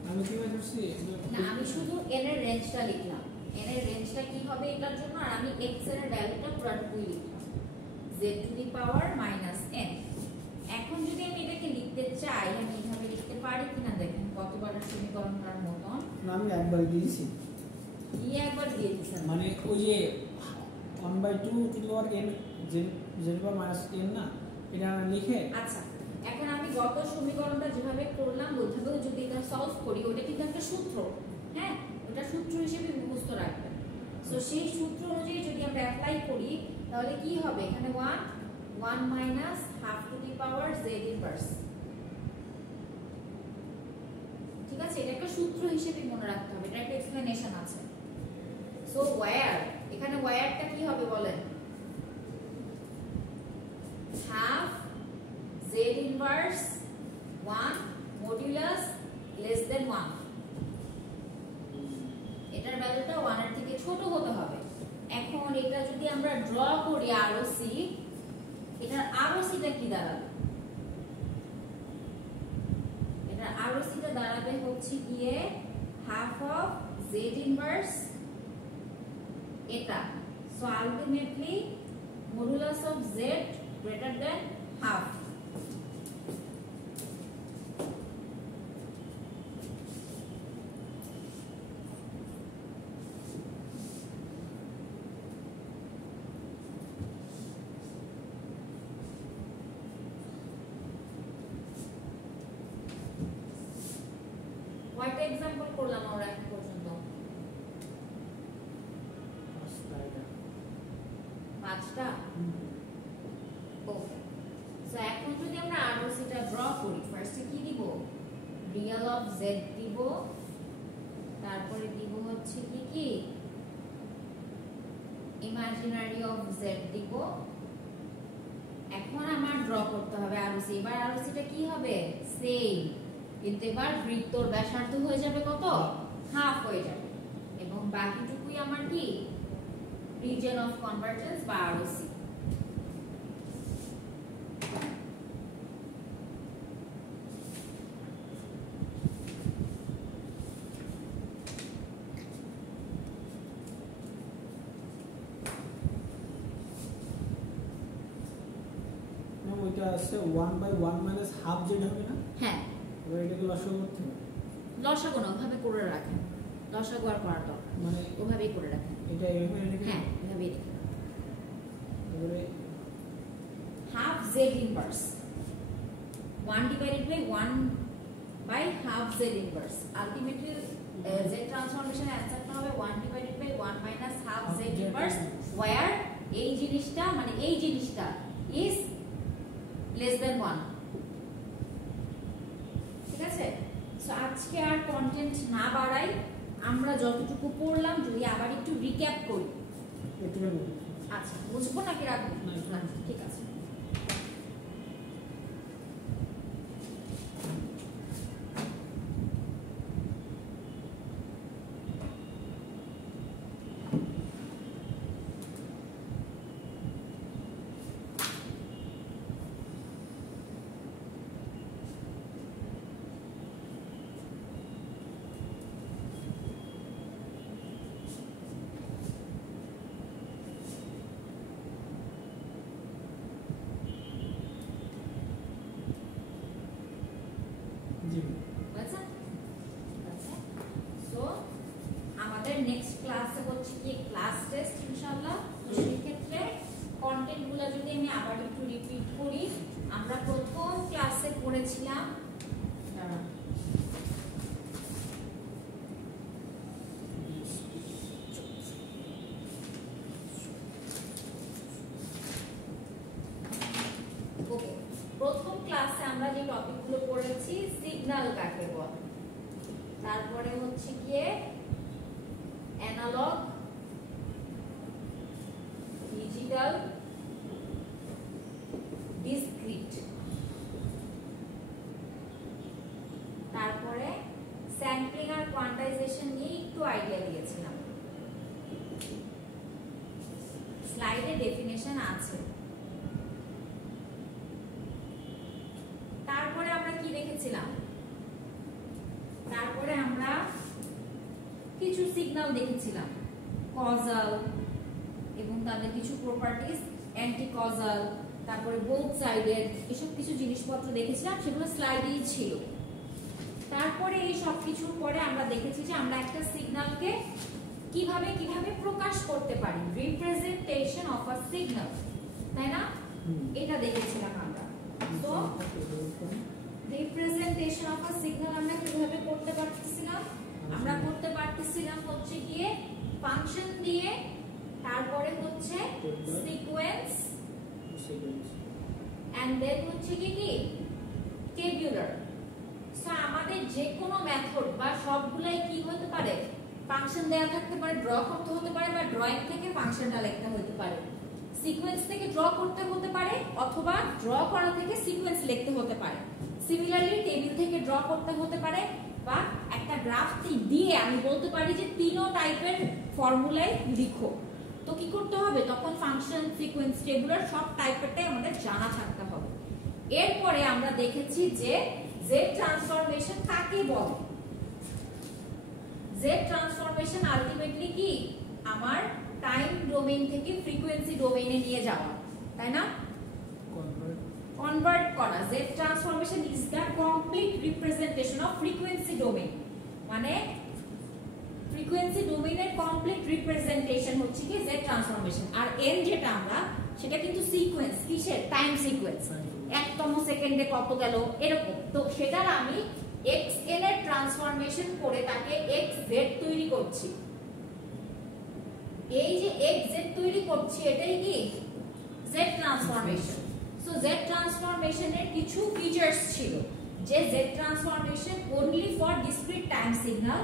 আমি কি বলছি না, আমি শুধু n এর রেঞ্জটা লিখলাম। n এর রেঞ্জটা কি হবে এটার জন্য, আর আমি x এর ভ্যালুটা পুরোটুকুই লিখলাম, z to the power -n। এখন যদি আমি এটাকে লিখতে চাই, আমি এইভাবে লিখতে পারি কিনা দেখেন, কতবার সমীকরণটার মতন। না আমি একবার দিয়েছি, এই একবার দিয়ে দিয়েছেন, মানে ওই যে 1/2 two the power n z power -n না, এটা লিখে। আচ্ছা, এখন আমি গত সমীকরণটা যেভাবে করলাম ওইভাবে যদি এটা সলভ করি, ওটা কিন্তু একটা সূত্র, হ্যাঁ, ওটা সূত্র হিসেবে মুখস্থ রাখবেন। সো সেই সূত্র অনুযায়ী যদি আমরা অ্যাপ্লাই করি, তাহলে কি হবে? এখানে 1 minus half to the power z inverse. ঠিক আছে, এটা একটা সূত্র হিসেবে মনে রাখতে হবে, এটা একটা এক্সপ্লেনেশন আছে। সো ওয়্যার, এখানে ওয়্যারটা কি হবে বলেন? Half z inverse 1 modulus less than 1। এটার ভ্যালুটা 1 এর থেকে ছোট হতে হবে। এখন এটা যদি আমরা ড্র করি ROC, এটার ROCটা কি দাঁড়াবে? এটার ROCটা দাঁড়াবে হচ্ছে গিয়ে হাফ অফ z ইনভার্স এটা। So ultimately modulus of z greater than half. কয়টা এক্সাম্পল করলাম আমরা এখন পর্যন্ত? 5টা। ওকে, সো এখন যদি আমরা আরওসিটা ড্র করি, ফার্স্টে কি দিব? রিয়াল অফ z দিব, তারপরে দিব হচ্ছে কি ইমাজিনারি অফ z দিব। এখন আমার ড্র করতে হবে আরওসি। এবার আরওসিটা কি হবে? সেম, কিন্তু এবার বৃত্তর ব্যাসার্ধ হয়ে যাবে কত? হাফ হয়ে যাবে, এবং বাকিটুকুই আমার কি রিজিয়ন অফ কনভারজেন্স বা আরওসি। ওইটা আছে 1/1 মাইনাস হাফ জেড হবে না? হ্যাঁ, এবার এটাকে লসাগু করতে হবে। লসাগু না, ওভাবে করে রাখেন, লসাগু আর করার দরকার মানে ওভাবেই করে রাখেন। এটা এইভাবে রেখে হ্যাঁ, এভাবেই রেখে রাখেন। এবারে half z inverse 1 divided by 1 by half z inverse. Ultimately z ট্রান্সফরমেশনের অ্যান্সারটা হবে 1 divided by 1 minus half z inverse, where এই জিনিসটা মানে এই জিনিসটা ইজ লেস দ্যান 1। ঠিক আছে? সো আজকে আর কন্টেন্ট না বাড়াই, আমরা যতটুকু পড়লাম যদি আবার একটু রিক্যাপ করি। একটুখানি আচ্ছা, বুঝবো নাকি রাখবো? না, আচ্ছা, ঠিক আছে। জি আচ্ছা, আচ্ছা। সো আমাদের নেক্সট ক্লাসে হচ্ছে কি ক্লাস টেস্ট ইনশাআল্লাহ। তো সেই ক্ষেত্রে কন্টেন্টগুলো যদি আমি আবার একটু রিপিট করি, আমরা প্রথম ক্লাসে পড়েছিলাম ওকে, প্রথম ক্লাসে আমরা যে টপিকগুলো পড়েছি, সিগন্যাল কাকে বলে, তারপরে হচ্ছে গিয়ে অ্যানালগ, ডিজিটাল, ডিসক্রিট, তারপরে স্যাম্পলিং আর কোয়ান্টাইজেশন নিয়ে একটু আইডিয়া দিয়েছিলাম। স্লাইডে ডেফিনেশন আছে। তারপরে আমরা কি দেখেছিলাম? তারপরে আমরা কিছু সিগন্যাল দেখেছিলাম, কজাল এবং তাদের কিছু প্রপার্টিজ, অ্যান্টি কজাল, তারপরে বোথ সাইডের, এসব কিছু জিনিসপত্র দেখেছিলাম, সেগুলো স্লাইডেই ছিল। তারপরে এই সব কিছুর পরে আমরা দেখেছি যে আমরা একটা সিগন্যালকে কিভাবে কিভাবে প্রকাশ করতে পারি, রিপ্রেজেন্টেশন অফ আ সিগন্যাল, তাই না? এটা দেখেছিলাম আমরা। তো রিপ্রেজেন্টেশন অফ আ সিগন্যাল আমরা কিভাবে করতে পারতেছিলাম? আমরা করতে পারতেছিলাম হচ্ছে গিয়ে ফাংশন দিয়ে, তারপরে হচ্ছে সিকোয়েন্স, এন্ড দেন হচ্ছে কি টেবুলার। সো আমাদের যে কোনো মেথড বা সবগুলাই কি হতে পারে? ফাংশন দেয়া থাকতে পারে, ড্র করতে হতে পারে, বা ড্রয়িং থেকে ফাংশনটা লিখতে হতে পারে, সিকোয়েন্স থেকে ড্র করতে হতে পারে, অথবা ড্র করা থেকে সিকোয়েন্স লিখতে হতে পারে। সিমিলারলি টেবিল থেকে ড্র করতে হতে পারে, বা একটা গ্রাফ দিয়ে আমি বলতে পারি যে তিনও টাইপের ফর্মুলাই লিখো। তো কি করতে হবে? তখন ফাংশন, সিকোয়েন্স, টেবুলার সব টাইপেরটাই আমাদের জানা থাকতে হবে। এরপরে আমরা দেখেছি যে জেড ট্রান্সফরমেশন কাকে বলে। জেড ট্রান্সফরমেশন আলটিমেটলি কি আমার টাইম ডোমেইন থেকে ফ্রিকোয়েন্সি ডোমেইনে নিয়ে যাওয়া, তাই না? কনভার্ট করা। Z transformation is the complete representation of frequency domain, মানে ফ্রিকোয়েন্সি ডোমেইনের কমপ্লিট রিপ্রেজেন্টেশন হচ্ছে কি Z ট্রান্সফরমেশন। আর n যেটা আমরা, সেটা কিন্তু সিকোয়েন্স, কিসের? টাইম সিকোয়েন্স, একতম সেকেন্ডে কত গেল এরকম। তো সেটার আমি xn এর ট্রান্সফরমেশন করে তাকে xz তৈরি করছি। এই যে xz তৈরি করছি এটাই কি Z ট্রান্সফরমেশন। সো Z ট্রান্সফরমেশনের কিছু ফিচারস ছিল, যে Z transformation only for discrete time signal,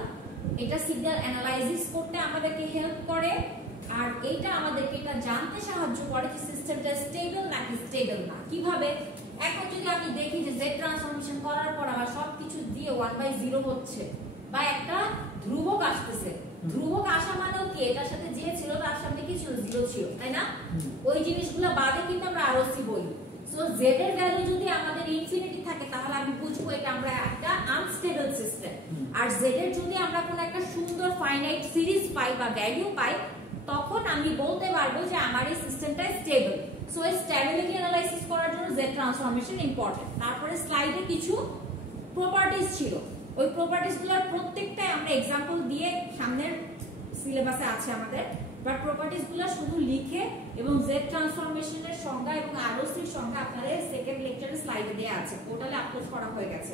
এটা সিগন্যাল অ্যানালাইসিস করতে আমাদেরকে হেল্প করে, আর এটা আমাদেরকে এটা জানতে সাহায্য করে যে সিস্টেমটা স্টেবল নাকি স্টেবল না। কিভাবে? এখন যদি আমি দেখি যে Z ট্রান্সফরমেশন করার পর আমার সবকিছু দিয়ে 1/0 হচ্ছে, বা একটা ধ্রুবক আসতেছে, ধ্রুবক আসা মানেও কি এটার সাথে যে ছিল তার সামনে কি ছিল? 0 ছিল, তাই না? ওই জিনিসগুলো বাদে কিন্তু আমরা ROC বলি। সো Z এর ভ্যালু যদি আমাদের ইনফিনিটি থাকে তাহলে আমি বুঝবো এটা আমরা একটা আনস্টেবল সিস্টেম। আর Z এর যদি আমরা কোনো একটা সুন্দর ফাইনাইট সিরিজ পাই বা ভ্যালু পাই, তখন আমি বলতে পারবো যে আমার এই সিস্টেমটা স্টেবল। সো এই স্টেবিলিটি অ্যানালাইসিস করার জন্য Z ট্রান্সফরমেশন ইম্পর্টেন্ট। তারপরে স্লাইডে কিছু প্রপার্টিজ ছিল, ওই প্রপার্টিজগুলোর প্রত্যেকটাই আমরা एग्जांपल দিয়ে সামনের সিলেবাসে আছে আমাদের, বাট প্রপার্টিজগুলো শুধু লিখে এবং Z ট্রান্সফরমেশনের সংজ্ঞা এবং ROC এর সংজ্ঞা আপনাদের সেকেন্ড লেকচারে স্লাইডে দেয়া আছে, পোর্টালে আপলোড করা হয়ে গেছে।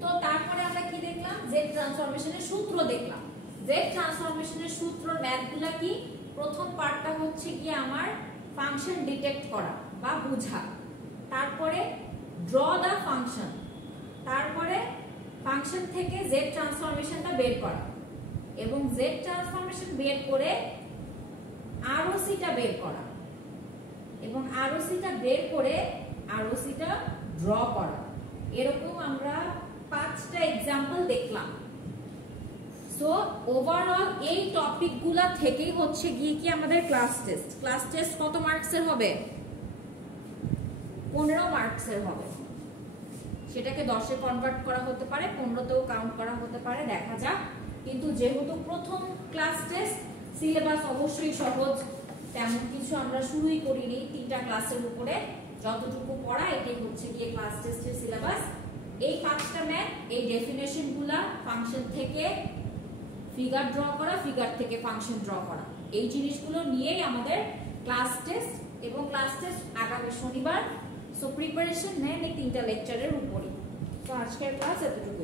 তো তারপরে আমরা কি দেখলাম? Z ট্রান্সফরমেশনের সূত্র দেখলাম। Z ট্রান্সফরমেশনের সূত্র ম্যাথগুলো কি? প্রথম পার্টটা হচ্ছে কি আমার ফাংশন ডিটেক্ট করা বা বোঝা, তারপরে ড্র দা ফাংশন, তারপরে ফাংশন থেকে Z ট্রান্সফরমেশনটা বের করা, এবং Z ট্রান্সফরমেশন বের করে ROC-টা বের করা, এবং ROC-টা বের করে ROC-টা ড্র করা। এরকম আমরা 5টা एग्जांपल দেখলাম। সো ওভারঅল এই টপিকগুলো থেকেই হচ্ছে গিয়ে কি আমাদের ক্লাস টেস্ট। ক্লাস টেস্ট কত মার্কসের হবে? 15 মার্কসের হবে। সেটাকে 10-এ কনভার্ট করা হতে পারে, 15তেও কাউন্ট করা হতে পারে, দেখা যাক। কিন্তু যেহেতু প্রথম ক্লাস টেস্ট, সিলেবাস অবশ্যই সহজ, তেমন কিছু আমরা শুরুই করিনি। 3টা ক্লাসের উপরে যতটুকু পড়া এটাই হচ্ছে গিয়ে ক্লাস টেস্টের সিলেবাস। এই 5টা ম্যাথ, এই ডেফিনেশনগুলা, ফাংশন থেকে ফিগার ড্র করা, ফিগার থেকে ফাংশন ড্র করা, এই জিনিসগুলো নিয়েই আমাদের ক্লাস টেস্ট, এবং ক্লাস টেস্ট আগামী শনিবার। সো প্রিপারেশন নেন এই 3টা লেকচারের উপরে। তো আজকের ক্লাস এতটুকু।